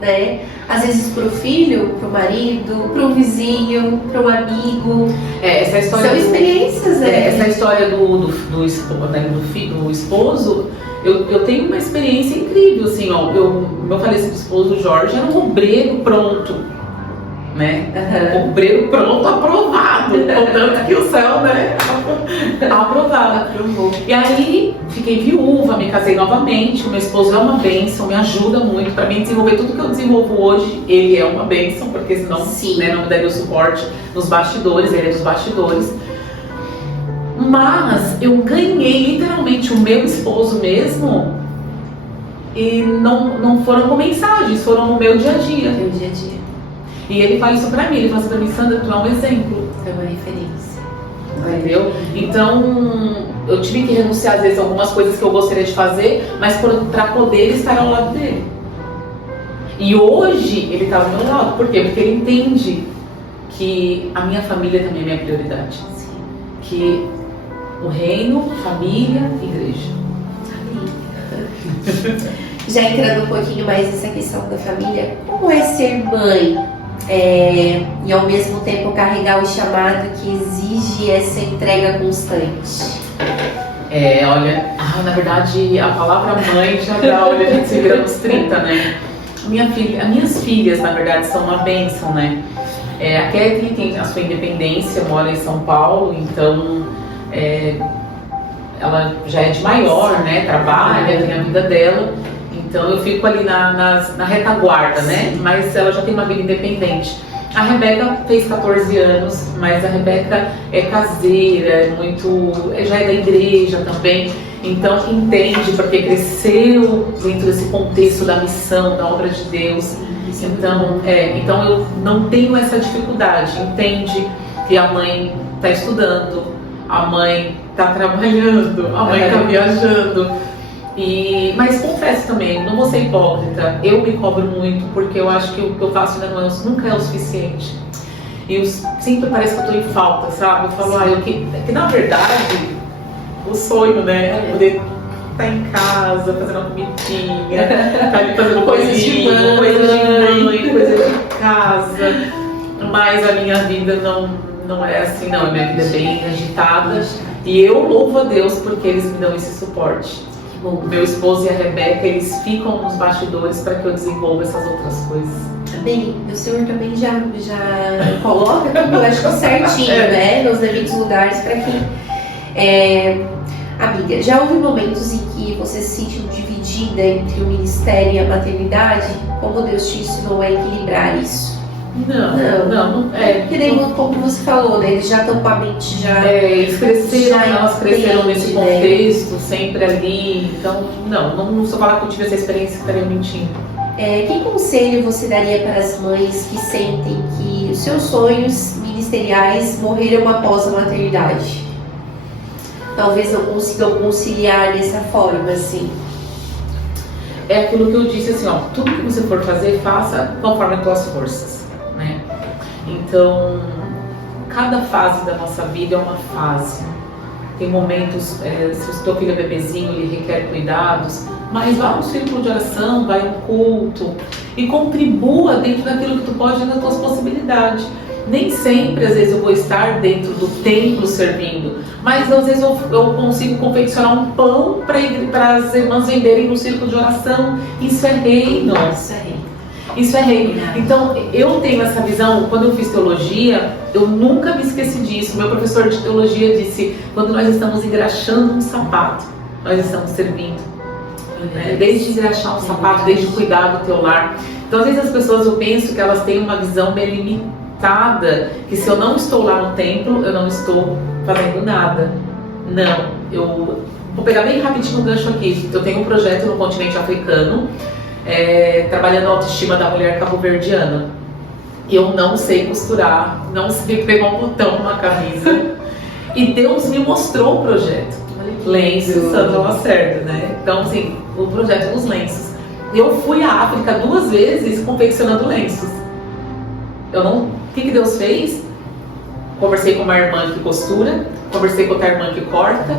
né? Às vezes pro filho, pro marido, pro vizinho, pro amigo. Essa história são experiências, né? Essa história do esposo, eu tenho uma experiência incrível, assim, meu falecido esposo Jorge era um obreiro pronto, né? Obreiro pronto, aprovado, portanto que o céu, né? Aprovou. E aí fiquei viúva, me casei novamente. O meu esposo é uma bênção, me ajuda muito para mim desenvolver tudo que eu desenvolvo hoje. Ele é uma bênção, porque senão não me daria o suporte nos bastidores, ele é dos bastidores. Mas eu ganhei literalmente o meu esposo mesmo, e não foram com mensagens, foram no meu dia a dia. No dia a dia. E ele fala isso pra mim, ele fala assim pra mim, Sandra, tu é um exemplo. É uma referência. Entendeu? Então, eu tive que renunciar às vezes a algumas coisas que eu gostaria de fazer, mas pra poder estar ao lado dele. E hoje ele tá ao meu lado, por quê? Porque ele entende que a minha família também é minha prioridade. Sim. Que o reino, família, igreja. Já entrando um pouquinho mais nessa questão da família, como é ser mãe e ao mesmo tempo carregar o chamado que exige essa entrega constante? Olha, na verdade a palavra mãe já dá, olha, a gente se vira nos 30, né? As minhas filhas, na verdade, são uma bênção, né? A Kathleen tem a sua independência, mora em São Paulo, então ela já é de maior, né? Trabalha, tem a vida dela, então eu fico ali na retaguarda, né? Mas ela já tem uma vida independente. A Rebeca fez 14 anos, mas a Rebeca é caseira, já é da igreja também, então entende, porque cresceu dentro desse contexto da missão, da obra de Deus. Então eu não tenho essa dificuldade, entende que a mãe está estudando, a mãe está trabalhando, a mãe está viajando. Mas confesso também, não vou ser hipócrita, eu me cobro muito porque eu acho que o que eu faço nunca é o suficiente. E sempre parece que eu estou em falta, sabe? Eu falo, que na verdade, o sonho, né, é poder estar em casa, fazendo uma comidinha, tá ali fazendo coisas de mãe, coisas de casa. Mas a minha vida não é assim, não. A minha vida é bem agitada. E eu louvo a Deus porque eles me dão esse suporte. Bom, meu esposo e a Rebeca, eles ficam nos bastidores para que eu desenvolva essas outras coisas. Bem, o Senhor também já coloca tudo, eu acho que certinho, né? Nos devidos lugares para que... Amiga, já houve momentos em que você se sentiu dividida entre o ministério e a maternidade? Como Deus te ensinou a equilibrar isso? Não. Que nem como você falou, né? Eles já estão com a mente já. Eles cresceram, elas cresceram nesse né? contexto, sempre ali. Então, não se eu falar que eu tive essa experiência, estaria mentindo. Que conselho você daria para as mães que sentem que os seus sonhos ministeriais morreram após a maternidade? Talvez não consigam conciliar dessa forma, assim. É aquilo que eu disse, assim, ó, tudo que você for fazer, faça conforme as tuas forças, né? Então, cada fase da nossa vida é uma fase. Tem momentos, se o teu filho é bebezinho, ele requer cuidados, mas vá no círculo de oração, vai no culto e contribua dentro daquilo que tu pode, das tuas possibilidades. Nem sempre, às vezes, eu vou estar dentro do templo servindo, mas às vezes eu consigo confeccionar um pão para as irmãs venderem no círculo de oração. Isso é reino. Isso é reino. Então, eu tenho essa visão. Quando eu fiz teologia, eu nunca me esqueci disso. Meu professor de teologia disse: quando nós estamos engraxando um sapato, nós estamos servindo. Desde engraxar um sapato, desde cuidar do teu lar. Então, às vezes as pessoas, eu penso que elas têm uma visão meio limitada, que se eu não estou lá no templo, eu não estou fazendo nada. Não, eu vou pegar bem rapidinho o gancho aqui. Eu tenho um projeto no continente africano, trabalhando a autoestima da mulher cabo-verdiana. Eu não sei costurar, não sei pegar um botão numa camisa. E Deus me mostrou o projeto. Lenços, Sandra Lacerda, né? Então, assim, o projeto dos lenços. Eu fui à África 2 vezes confeccionando lenços. O que Deus fez? Conversei com uma irmã que costura, conversei com outra irmã que corta,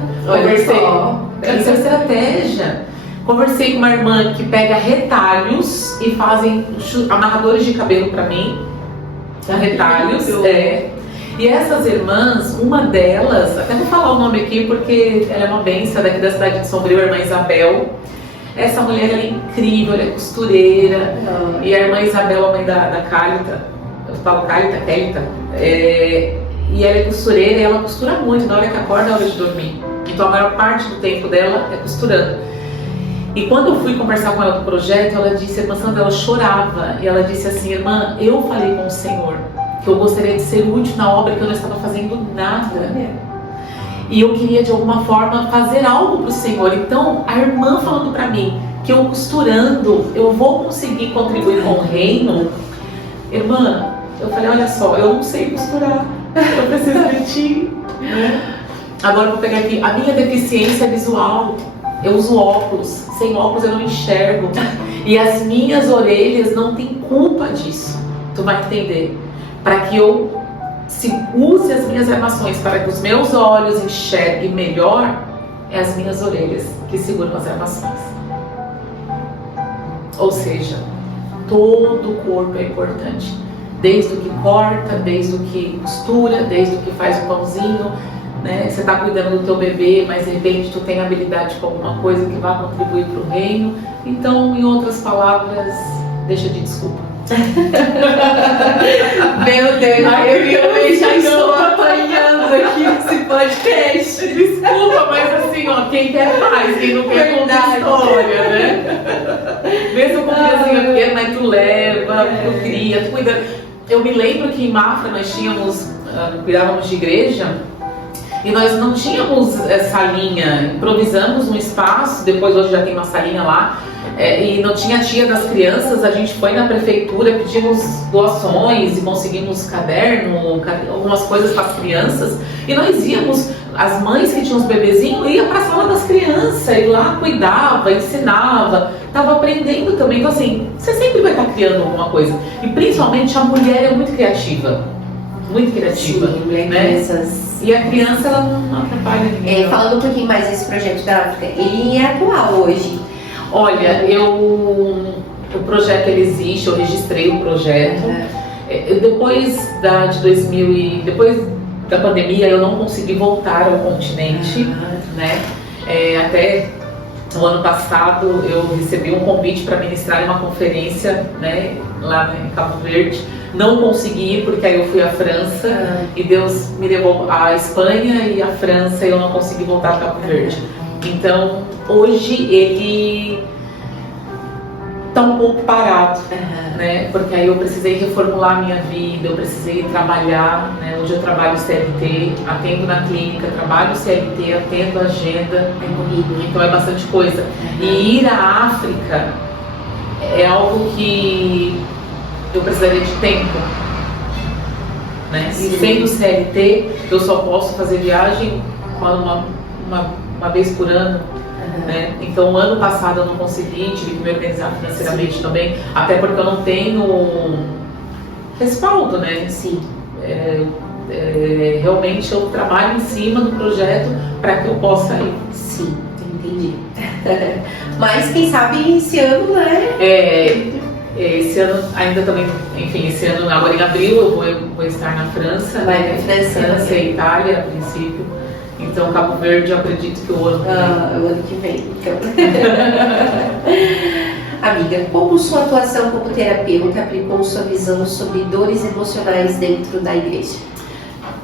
Essa é estratégia. Conversei com uma irmã que pega retalhos e fazem amarradores de cabelo para mim. Retalhos, E essas irmãs, uma delas, até vou falar o nome aqui porque ela é uma bênção daqui da cidade de Sombrio, a irmã Isabel. Essa mulher ela é incrível, ela é costureira. E a irmã Isabel, a mãe da Cálita, eu falo Cálita, e ela é costureira e ela costura muito, na hora que acorda, na hora de dormir. Então a maior parte do tempo dela é costurando. E quando eu fui conversar com ela do projeto, ela disse, a irmã Sandra, ela chorava. E ela disse assim: irmã, eu falei com o Senhor que eu gostaria de ser útil na obra, que eu não estava fazendo nada. E eu queria de alguma forma fazer algo para o Senhor. Então a irmã falando para mim que eu costurando eu vou conseguir contribuir com o reino. Irmã, eu falei, olha só, eu não sei costurar, eu preciso de ti. Agora eu vou pegar aqui, a minha deficiência é visual. Eu uso óculos, sem óculos eu não enxergo. E as minhas orelhas não têm culpa disso. Tu vai entender. Para que eu use as minhas armações, para que os meus olhos enxerguem melhor, é as minhas orelhas que seguram as armações. Ou seja, todo o corpo é importante. Desde o que corta, desde o que costura, desde o que faz o pãozinho, né? Você está cuidando do teu bebê, mas de repente tu tem habilidade com alguma coisa que vai contribuir para o reino. Então, em outras palavras, deixa de desculpa. Meu Deus, eu já estou apanhando aqui nesse podcast. Desculpa, mas assim, ó, quem quer faz, quem não quer conta história, né? Mesmo com criancinha pequena, mas tu leva, tu cria, tu cuida. Eu me lembro que em Mafra nós cuidávamos de igreja. E nós não tínhamos salinha, improvisamos um espaço, depois hoje já tem uma salinha lá, e não tinha tia das crianças, a gente foi na prefeitura, pedimos doações e conseguimos caderno, algumas coisas para as crianças, e nós íamos, as mães que tinham os bebezinhos, iam para a sala das crianças, e lá cuidava, ensinava, estava aprendendo também. Então assim, você sempre vai estar criando alguma coisa, e principalmente a mulher é muito criativa. Muito criativa, sim, né? E a criança, ela não atrapalha ninguém. Falando um pouquinho mais desse projeto da África, ele é atual hoje? Olha, o projeto ele existe, eu registrei o projeto. Depois depois da pandemia, eu não consegui voltar ao continente, né? Até no ano passado, eu recebi um convite para ministrar em uma conferência, né, lá em Cabo Verde. Não consegui ir porque aí eu fui à França e Deus me levou à Espanha e à França e eu não consegui voltar para Cabo Verde. Então, hoje ele tá um pouco parado, né? Porque aí eu precisei reformular a minha vida, eu precisei trabalhar, né? Hoje eu trabalho CLT, atendo na clínica, trabalho CLT, atendo agenda, então é bastante coisa. E ir à África é algo que eu precisaria de tempo, né? E sendo CLT, eu só posso fazer viagem uma vez por ano. Né? Então, ano passado eu não consegui, tive que me organizar financeiramente também, até porque eu não tenho respaldo, né? Realmente eu trabalho em cima do projeto para que eu possa ir. Sim, entendi. Mas quem sabe esse ano, né? Esse ano ainda também, enfim, esse ano agora em abril eu vou estar na França, Vai França e Itália a princípio. Então, Cabo Verde, eu acredito que o ano que vem. Então. Amiga, como sua atuação como terapeuta aplicou sua visão sobre dores emocionais dentro da igreja?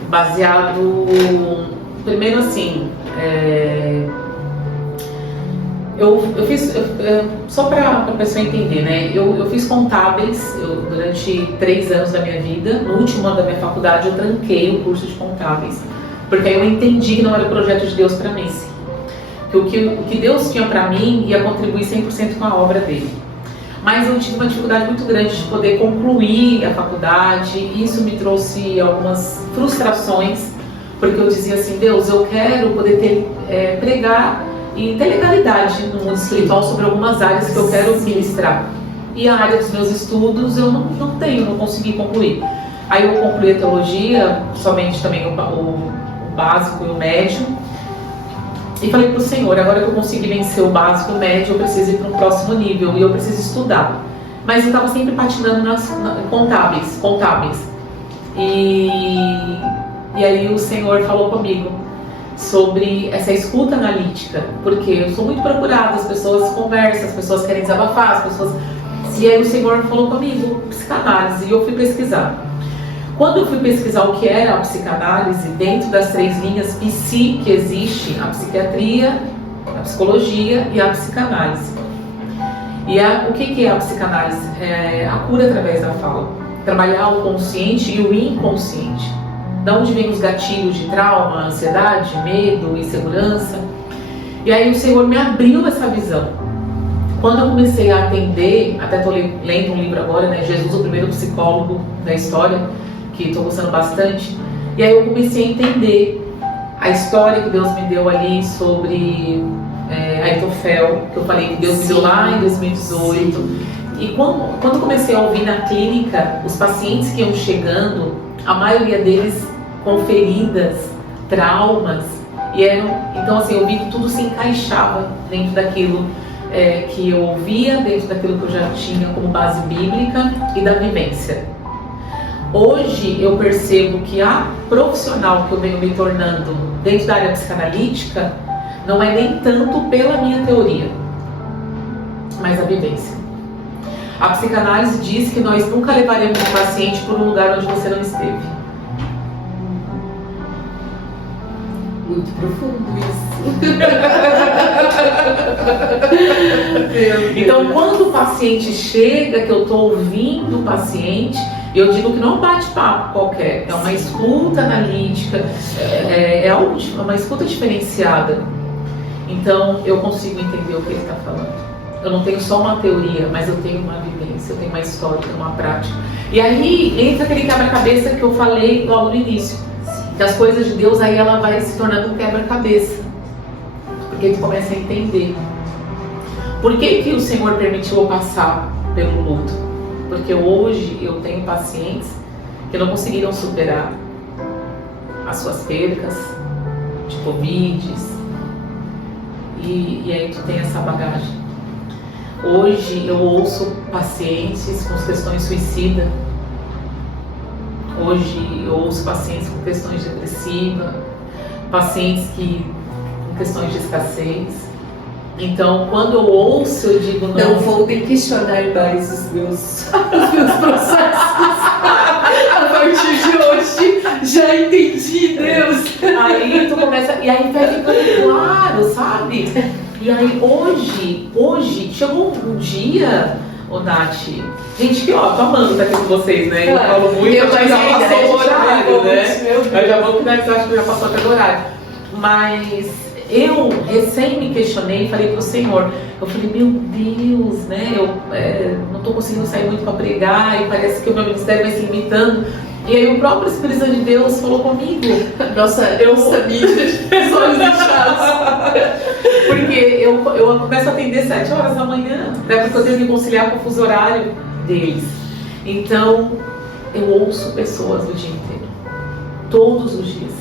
Baseado, primeiro assim, eu fiz, só para a pessoa entender, né? Eu fiz contábeis durante 3 anos da minha vida. No último ano da minha faculdade, eu tranquei o curso de contábeis. Porque aí eu entendi que não era o projeto de Deus para mim. Que o que Deus tinha para mim ia contribuir 100% com a obra dele. Mas eu tive uma dificuldade muito grande de poder concluir a faculdade. E isso me trouxe algumas frustrações. Porque eu dizia assim, Deus, eu quero poder pregar e ter legalidade no mundo espiritual sobre algumas áreas que eu quero ministrar. E a área dos meus estudos eu não consegui concluir. Aí eu concluí a teologia, somente também o básico e o médio, e falei para o Senhor, agora que eu consegui vencer o básico e o médio, eu preciso ir para um próximo nível e eu preciso estudar. Mas eu estava sempre patinando nas contábeis. E aí o Senhor falou comigo sobre essa escuta analítica, porque eu sou muito procurada, as pessoas conversam, as pessoas querem desabafar, E aí o Senhor falou comigo, psicanálise, e eu fui pesquisar. Quando eu fui pesquisar o que era a psicanálise, dentro das 3 linhas psi que existe, a psiquiatria, a psicologia e a psicanálise. E o que é a psicanálise? É a cura através da fala. Trabalhar o consciente e o inconsciente. Da onde vem os gatilhos de trauma, ansiedade, medo, insegurança. E aí o Senhor me abriu essa visão. Quando eu comecei a atender, até estou lendo um livro agora, né, Jesus, o primeiro psicólogo da história, que estou gostando bastante, e aí eu comecei a entender a história que Deus me deu ali sobre Aitofel, que eu falei que Deus me deu lá em 2018. Sim. E quando eu comecei a ouvir na clínica, os pacientes que iam chegando, a maioria deles com feridas, traumas, então assim, eu vi que tudo se encaixava dentro daquilo que eu ouvia, dentro daquilo que eu já tinha como base bíblica e da vivência. Hoje eu percebo que a profissional que eu venho me tornando dentro da área psicanalítica não é nem tanto pela minha teoria, mas a vivência. A psicanálise diz que nós nunca levaremos um paciente para um lugar onde você não esteve. Muito profundo isso. Então, quando o paciente chega, que eu estou ouvindo o paciente, eu digo que não é um bate-papo qualquer, é uma escuta analítica, é uma escuta diferenciada. Então, eu consigo entender o que ele está falando. Eu não tenho só uma teoria, mas eu tenho uma vivência, eu tenho uma história, eu tenho uma prática. E aí entra aquele quebra-cabeça que eu falei logo no início. Que as coisas de Deus, aí ela vai se tornando um quebra-cabeça. Porque tu começa a entender. Por que o Senhor permitiu eu passar pelo luto? Porque hoje eu tenho pacientes que não conseguiram superar as suas percas de Covid. E aí tu tem essa bagagem. Hoje eu ouço pacientes com questões suicidas. Hoje eu ouço pacientes com questões depressivas, pacientes com questões de escassez. Então, quando eu ouço, eu digo, não vou nem questionar mais os meus processos. A partir de hoje, já entendi, Deus. Aí tu começa, e aí vai ficando claro, sabe? E aí hoje chegou um dia Ô, Nath, gente, que ó, tô amando estar aqui com vocês, né? Eu falo muito, eu mas já passou o horário, né? Eu já vou finalizar, acho que já passou até o horário. Mas eu recém me questionei e falei pro Senhor, eu falei, meu Deus, né? Eu não tô conseguindo sair muito para pregar e parece que o meu ministério vai se limitando. E aí o próprio Espírito Santo de Deus falou comigo. Nossa, eu sabia, pessoas inchadas. Porque eu começo a atender 7 horas da manhã, né? Porque eu tenho que conciliar com o fuso horário deles. Então, eu ouço pessoas o dia inteiro. Todos os dias.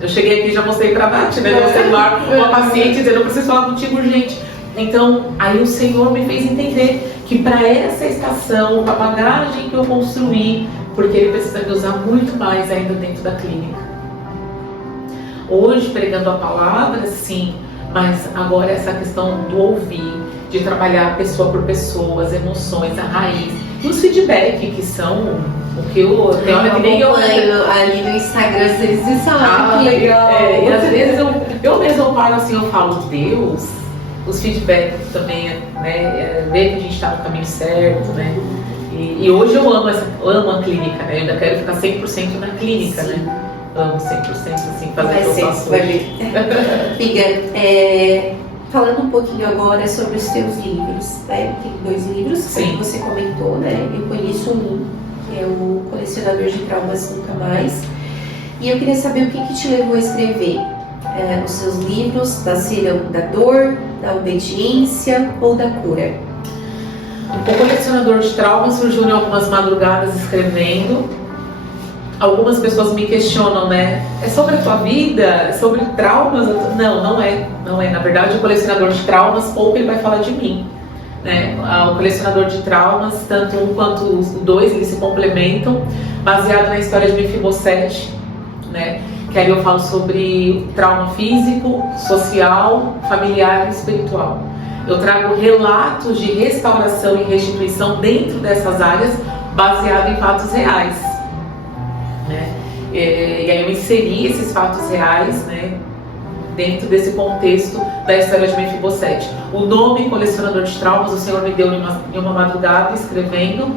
Eu cheguei aqui e já mostrei pra Nath, né? No celular, uma paciente dizendo, eu preciso falar contigo urgente. Então, aí o Senhor me fez entender que para essa estação, com a bagagem que eu construí, porque Ele precisa me usar muito mais ainda dentro da clínica. Hoje, pregando a palavra, sim, mas agora essa questão do ouvir, de trabalhar pessoa por pessoa, as emoções, a raiz, e os feedback que são o que eu tenho, olha que nem eu ali no Instagram, vocês falam, que legal. E às vezes eu mesmo paro assim, eu falo, Deus, os feedbacks também, né, ver que a gente está no caminho certo, né? E hoje eu amo a clínica, né? Eu ainda quero ficar 100% na clínica, sim, né? Amo 100%, assim, fazer o que eu faço hoje. Figa, falando um pouquinho agora sobre os teus livros, né? Tem 2 livros, que você comentou, né? Eu conheço um, que é o Colecionador de Traumas Nunca Mais. E eu queria saber o que te levou a escrever. Os seus livros nasceram da dor, da obediência ou da cura? O Colecionador de Traumas surgiu em algumas madrugadas escrevendo. Algumas pessoas me questionam, né? É sobre a tua vida? É sobre traumas? Não, não é. Não é. Na verdade, o Colecionador de Traumas, pouco ele vai falar de mim, né? O Colecionador de Traumas, tanto um quanto os 2, eles se complementam, baseado na história de Mefibosete, né? Que aí eu falo sobre trauma físico, social, familiar e espiritual. Eu trago relatos de restauração e restituição dentro dessas áreas, baseado em fatos reais, né? E aí eu inseri esses fatos reais, né, dentro desse contexto da história de Mefibosete. O nome Colecionador de Traumas o Senhor me deu em uma madrugada escrevendo,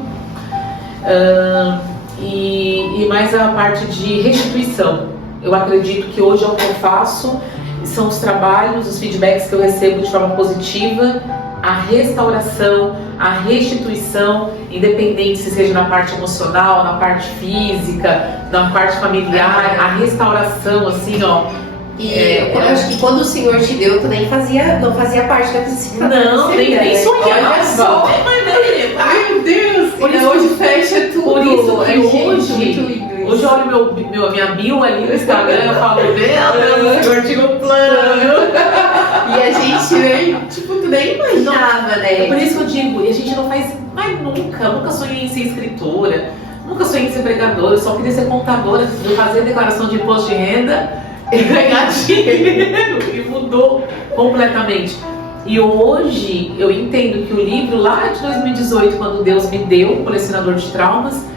e mais a parte de restituição. Eu acredito que hoje é o que eu faço, são os trabalhos, os feedbacks que eu recebo de forma positiva, a restauração, a restituição, independente se seja na parte emocional, na parte física, na parte familiar, a restauração, assim, ó. E eu acho que quando o Senhor te deu, tu nem não fazia parte da psiquiatria. Não, nem sonhava. Olha só. Meu Deus! Por isso hoje fecha tudo. Por isso que hoje, muito lindo. Hoje eu olho minha bio ali no Instagram, eu falo, meu Deus, o Senhor tinha um plano. E a gente nem, tu nem imaginava, né? Por isso que eu digo, e a gente não faz mais nunca sonhei em ser escritora, nunca sonhei em ser pregadora, eu só queria ser contadora, fazer declaração de imposto de renda e ganhar dinheiro, e mudou completamente. E hoje eu entendo que o livro lá de 2018, quando Deus me deu o Colecionador de Traumas,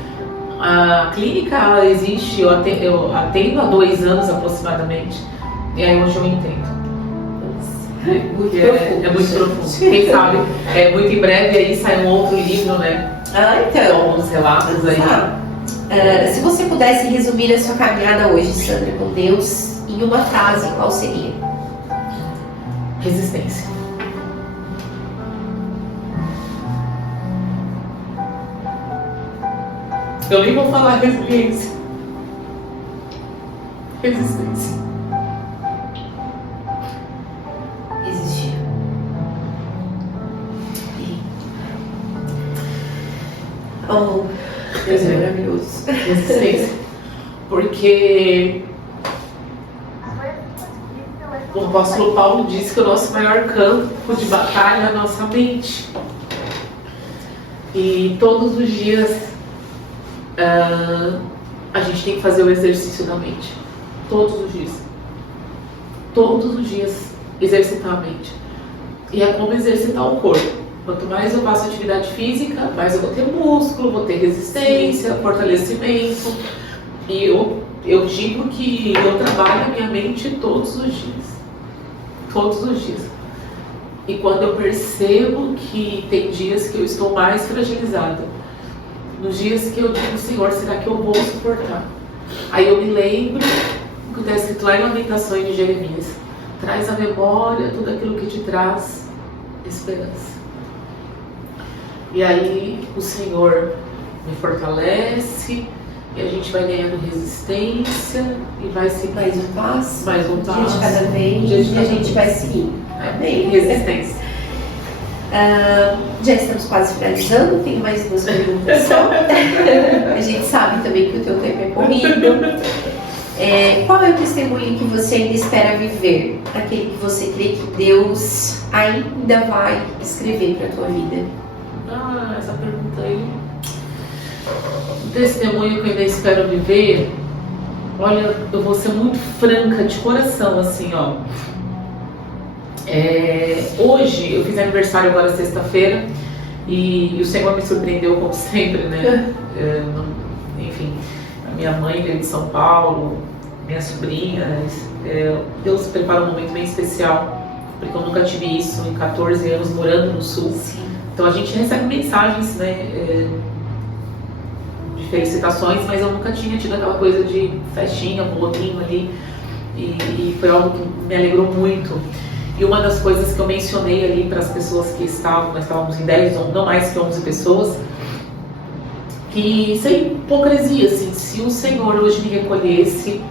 a clínica existe, eu atendo há 2 anos aproximadamente, e aí hoje eu entendo. É muito profundo. Quem sabe, muito em breve aí sai um outro livro, né? Então. Alguns relatos aí. Se você pudesse resumir a sua caminhada hoje, Sandra, com Deus, em uma frase, qual seria? Resistência. Eu nem vou falar resiliência. Resistência. Existir. Oh, Deus é maravilhoso. Resistência. Porque o apóstolo Paulo disse que o nosso maior campo de batalha é a nossa mente. E todos os dias a gente tem que fazer o exercício da mente. Todos os dias. Todos os dias exercitar a mente. E é como exercitar o corpo. Quanto mais eu faço atividade física, mais eu vou ter músculo, vou ter resistência, fortalecimento. E eu digo que eu trabalho a minha mente todos os dias. Todos os dias. E quando eu percebo que tem dias que eu estou mais fragilizada, nos dias que eu digo, Senhor, será que eu vou suportar? Aí eu me lembro que está escrito lá em Lamentações de Jeremias: traz à memória tudo aquilo que te traz esperança. E aí o Senhor me fortalece, e a gente vai ganhando resistência e vai seguindo. Mais um passo, mais um passo, dia de cada vez, e a gente vai seguindo. Amém. Resistência. Já estamos quase finalizando, tenho mais 2 perguntas só. A gente sabe também que o teu tempo é corrido. Qual é o testemunho que você ainda espera viver? Aquele que você crê que Deus ainda vai escrever para a tua vida? Essa pergunta aí. O testemunho que eu ainda espero viver, olha, eu vou ser muito franca, de coração, assim, ó. Hoje, eu fiz aniversário agora sexta-feira, e o Senhor me surpreendeu como sempre, né? Enfim, a minha mãe veio de São Paulo, minha sobrinha, Deus preparou um momento bem especial, porque eu nunca tive isso em 14 anos morando no Sul. Sim. Então a gente recebe mensagens, né, de felicitações, mas eu nunca tinha tido aquela coisa de festinha, bolotinho ali, e foi algo que me alegrou muito. E uma das coisas que eu mencionei ali para as pessoas que estavam, nós estávamos em 10, não mais que 11 pessoas, que sem hipocrisia, assim, se o Senhor hoje me recolhesse,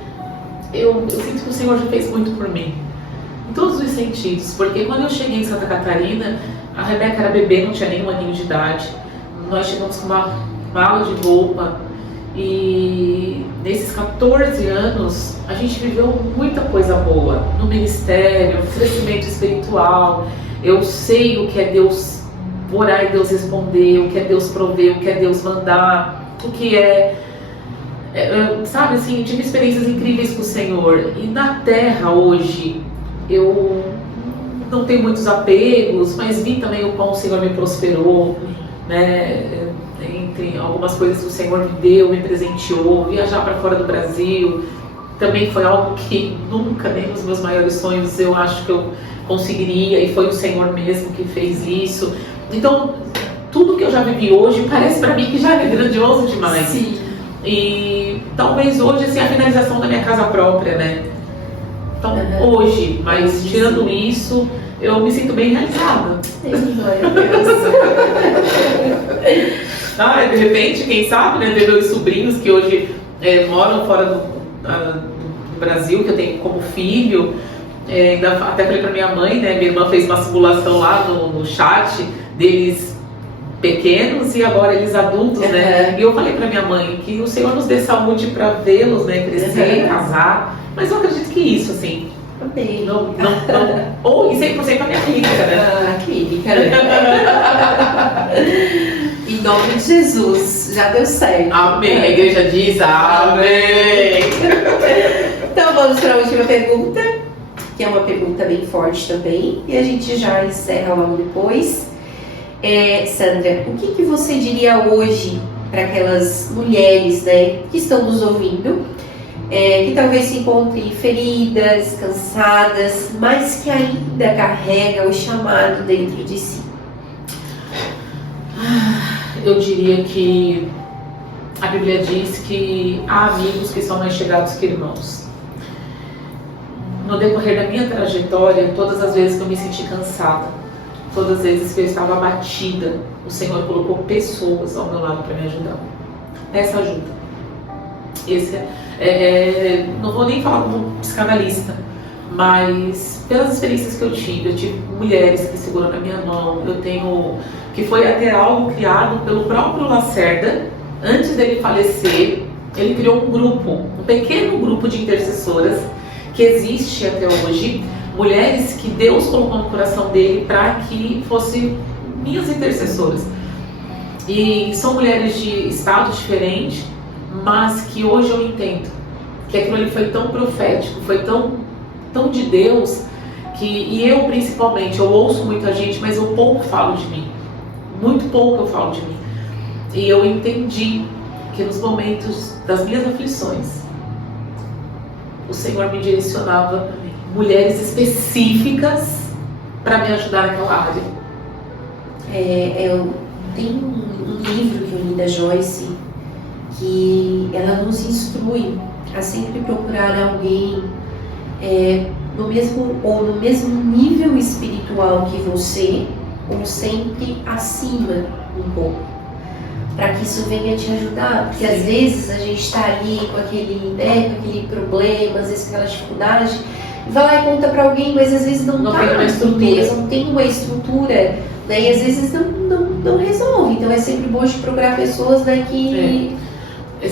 eu sinto que o Senhor já fez muito por mim, em todos os sentidos, porque quando eu cheguei em Santa Catarina, a Rebeca era bebê, não tinha nem 1 aninho de idade, nós chegamos com uma mala de roupa, e nesses 14 anos a gente viveu muita coisa boa no ministério, no crescimento espiritual. Eu sei o que é Deus orar e Deus responder, o que é Deus prover, o que é Deus mandar, o que sabe assim, tive experiências incríveis com o Senhor. E na terra hoje eu não tenho muitos apegos, mas vi também o quão o Senhor me prosperou, né? Entre algumas coisas que o Senhor me deu, me presenteou. Viajar para fora do Brasil também foi algo que nunca, nem nos meus maiores sonhos, eu acho que eu conseguiria, e foi o Senhor mesmo que fez isso. Então, tudo que eu já vivi hoje parece para mim que já é grandioso demais. Sim. E talvez hoje, assim, a finalização da minha casa própria, né? Então, hoje, mas tirando isso, eu me sinto bem realizada. De repente, quem sabe, né, ter meus sobrinhos que hoje moram fora do Brasil, que eu tenho como filho. Até falei pra minha mãe, né, minha irmã fez uma simulação lá no chat deles pequenos e agora eles adultos, né? E eu falei pra minha mãe que o Senhor nos dê saúde para vê-los, né, crescer, casar. Mas eu acredito que isso, assim, Amém. Não, ou e 100% a minha clínica, né? Clínica, né? Em nome de Jesus, já deu certo. Amém. A igreja diz amém. Então vamos para a última pergunta, que é uma pergunta bem forte também, e a gente já encerra logo depois. Sandra, o que você diria hoje para aquelas mulheres, né, que estão nos ouvindo, que talvez se encontrem feridas, cansadas, mas que ainda carrega o chamado dentro de si? Eu diria que a Bíblia diz que há amigos que são mais chegados que irmãos. No decorrer da minha trajetória, todas as vezes que eu me senti cansada, todas as vezes que eu estava abatida, o Senhor colocou pessoas ao meu lado para me ajudar. Essa ajuda. Não vou nem falar como psicanalista, mas pelas experiências que eu tive mulheres que seguram na minha mão, que foi até algo criado pelo próprio Lacerda. Antes dele falecer, ele criou um pequeno grupo de intercessoras que existe até hoje, mulheres que Deus colocou no coração dele para que fossem minhas intercessoras. E são mulheres de estados diferentes, mas que hoje eu entendo que aquilo ali foi tão profético, foi tão de Deus, e eu principalmente, eu ouço muita gente, mas eu pouco falo de mim, muito pouco eu falo de mim. E eu entendi que nos momentos das minhas aflições, o Senhor me direcionava mulheres específicas para me ajudar naquela área. Tem um livro que eu li da Joyce que ela nos instrui a sempre procurar alguém no mesmo nível espiritual que você, ou sempre acima um pouco, para que isso venha te ajudar, porque às vezes a gente está ali com aquele problema, às vezes com aquela dificuldade, e vai lá e conta para alguém, mas às vezes não tem uma estrutura, né? E às vezes não resolve. Então é sempre bom de procurar pessoas, né, que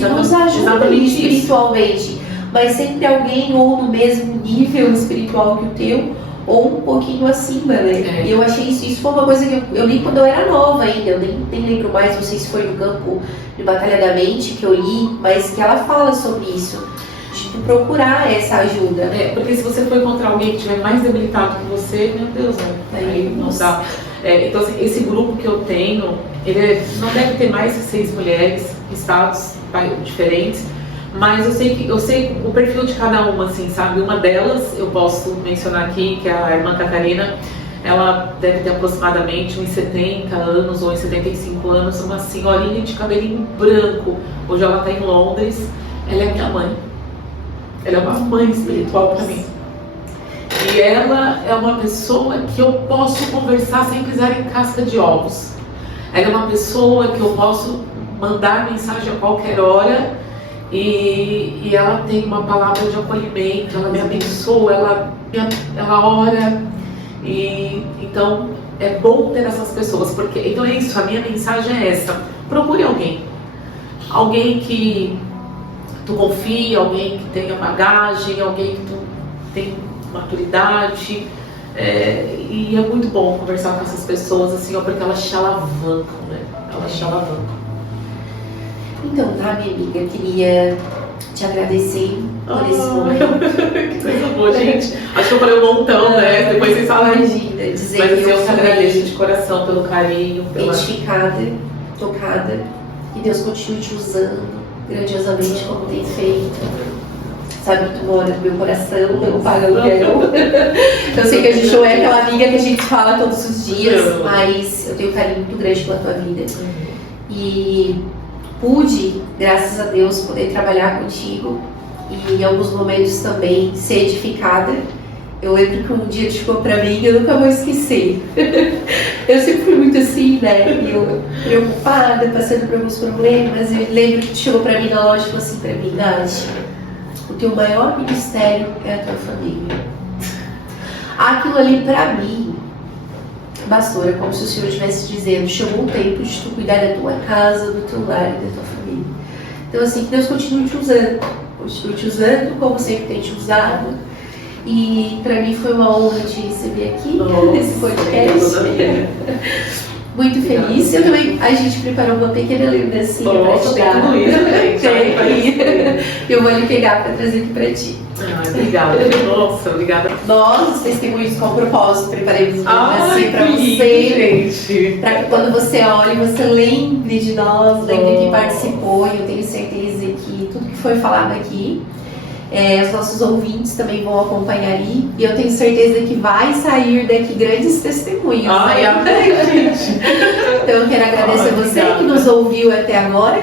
nos ajudam espiritualmente, mas sempre alguém ou no mesmo nível espiritual que o teu, ou um pouquinho acima, né? E eu achei isso foi uma coisa que eu li quando eu era nova ainda, eu nem lembro mais, não sei se foi no campo de Batalha da Mente que eu li, mas que ela fala sobre isso, de procurar essa ajuda. Porque se você for encontrar alguém que estiver mais debilitado que você, meu Deus, aí não dá. Então, assim, esse grupo que eu tenho, ele não deve ter mais que 6 mulheres, estados diferentes, mas eu sei o perfil de cada uma, assim, sabe? Uma delas, eu posso mencionar aqui, que é a irmã Catarina. Ela deve ter aproximadamente uns 70 anos ou uns 75 anos, uma senhorinha de cabelinho branco. Hoje ela está em Londres. Ela é minha mãe. Ela é uma mãe espiritual para mim. E ela é uma pessoa que eu posso conversar sem pisar em casca de ovos. Ela é uma pessoa que eu posso mandar mensagem a qualquer hora e ela tem uma palavra de acolhimento, ela me abençoa, ela ora. E então é bom ter essas pessoas, porque então é isso, a minha mensagem é essa: procure alguém que tu confie, alguém que tenha bagagem, alguém que tu tem maturidade, e é muito bom conversar com essas pessoas assim, porque elas te alavancam, né? Elas te alavancam. Então, tá, minha amiga, eu queria te agradecer por esse momento. Que coisa boa, gente. Acho que eu falei um montão, né? Depois vocês falam. Imagina, dizer mas que eu te agradeço de coração pelo carinho, edificada, tocada, que Deus continue te usando grandiosamente como tem feito. Sabe que tu mora no meu coração, eu não pago aluguel. Eu sei que a gente não é aquela amiga que a gente fala todos os dias, mas eu tenho um carinho muito grande pela tua vida. E pude, graças a Deus, poder trabalhar contigo e em alguns momentos também ser edificada. Eu lembro que um dia tu ficou pra mim e eu nunca vou esquecer. Eu sempre fui muito assim, né? Eu preocupada, passando por alguns problemas. Eu lembro que tu chegou pra mim na loja e falou assim pra mim: Nath, o teu maior ministério é a tua família. Aquilo ali pra mim bastou, é como se o Senhor estivesse dizendo: chegou o tempo de tu cuidar da tua casa, do teu lar e da tua família. Então assim, que Deus continue te usando como sempre tem te usado. E para mim foi uma honra te receber aqui nesse podcast. Muito feliz. Eu também, a gente preparou uma pequena lembrancinha para te dar. Tudo isso, gente. Eu vou lhe pegar para trazer aqui para ti. Obrigada. Nossa, obrigada. Nós, os testemunhos com propósito, preparemos um assim para você, para que quando você olhe, você lembre de nós, lembre que participou. E eu tenho certeza que tudo que foi falado aqui, os nossos ouvintes também vão acompanhar aí, e eu tenho certeza que vai sair daqui grandes testemunhos. Gente. Então eu quero agradecer a você que nos ouviu até agora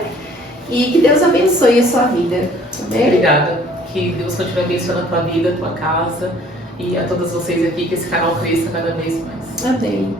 e que Deus abençoe a sua vida. Amém? Obrigada. Que Deus continue abençoando a tua vida, a tua casa e a todos vocês aqui, que esse canal cresça cada vez mais. Amém.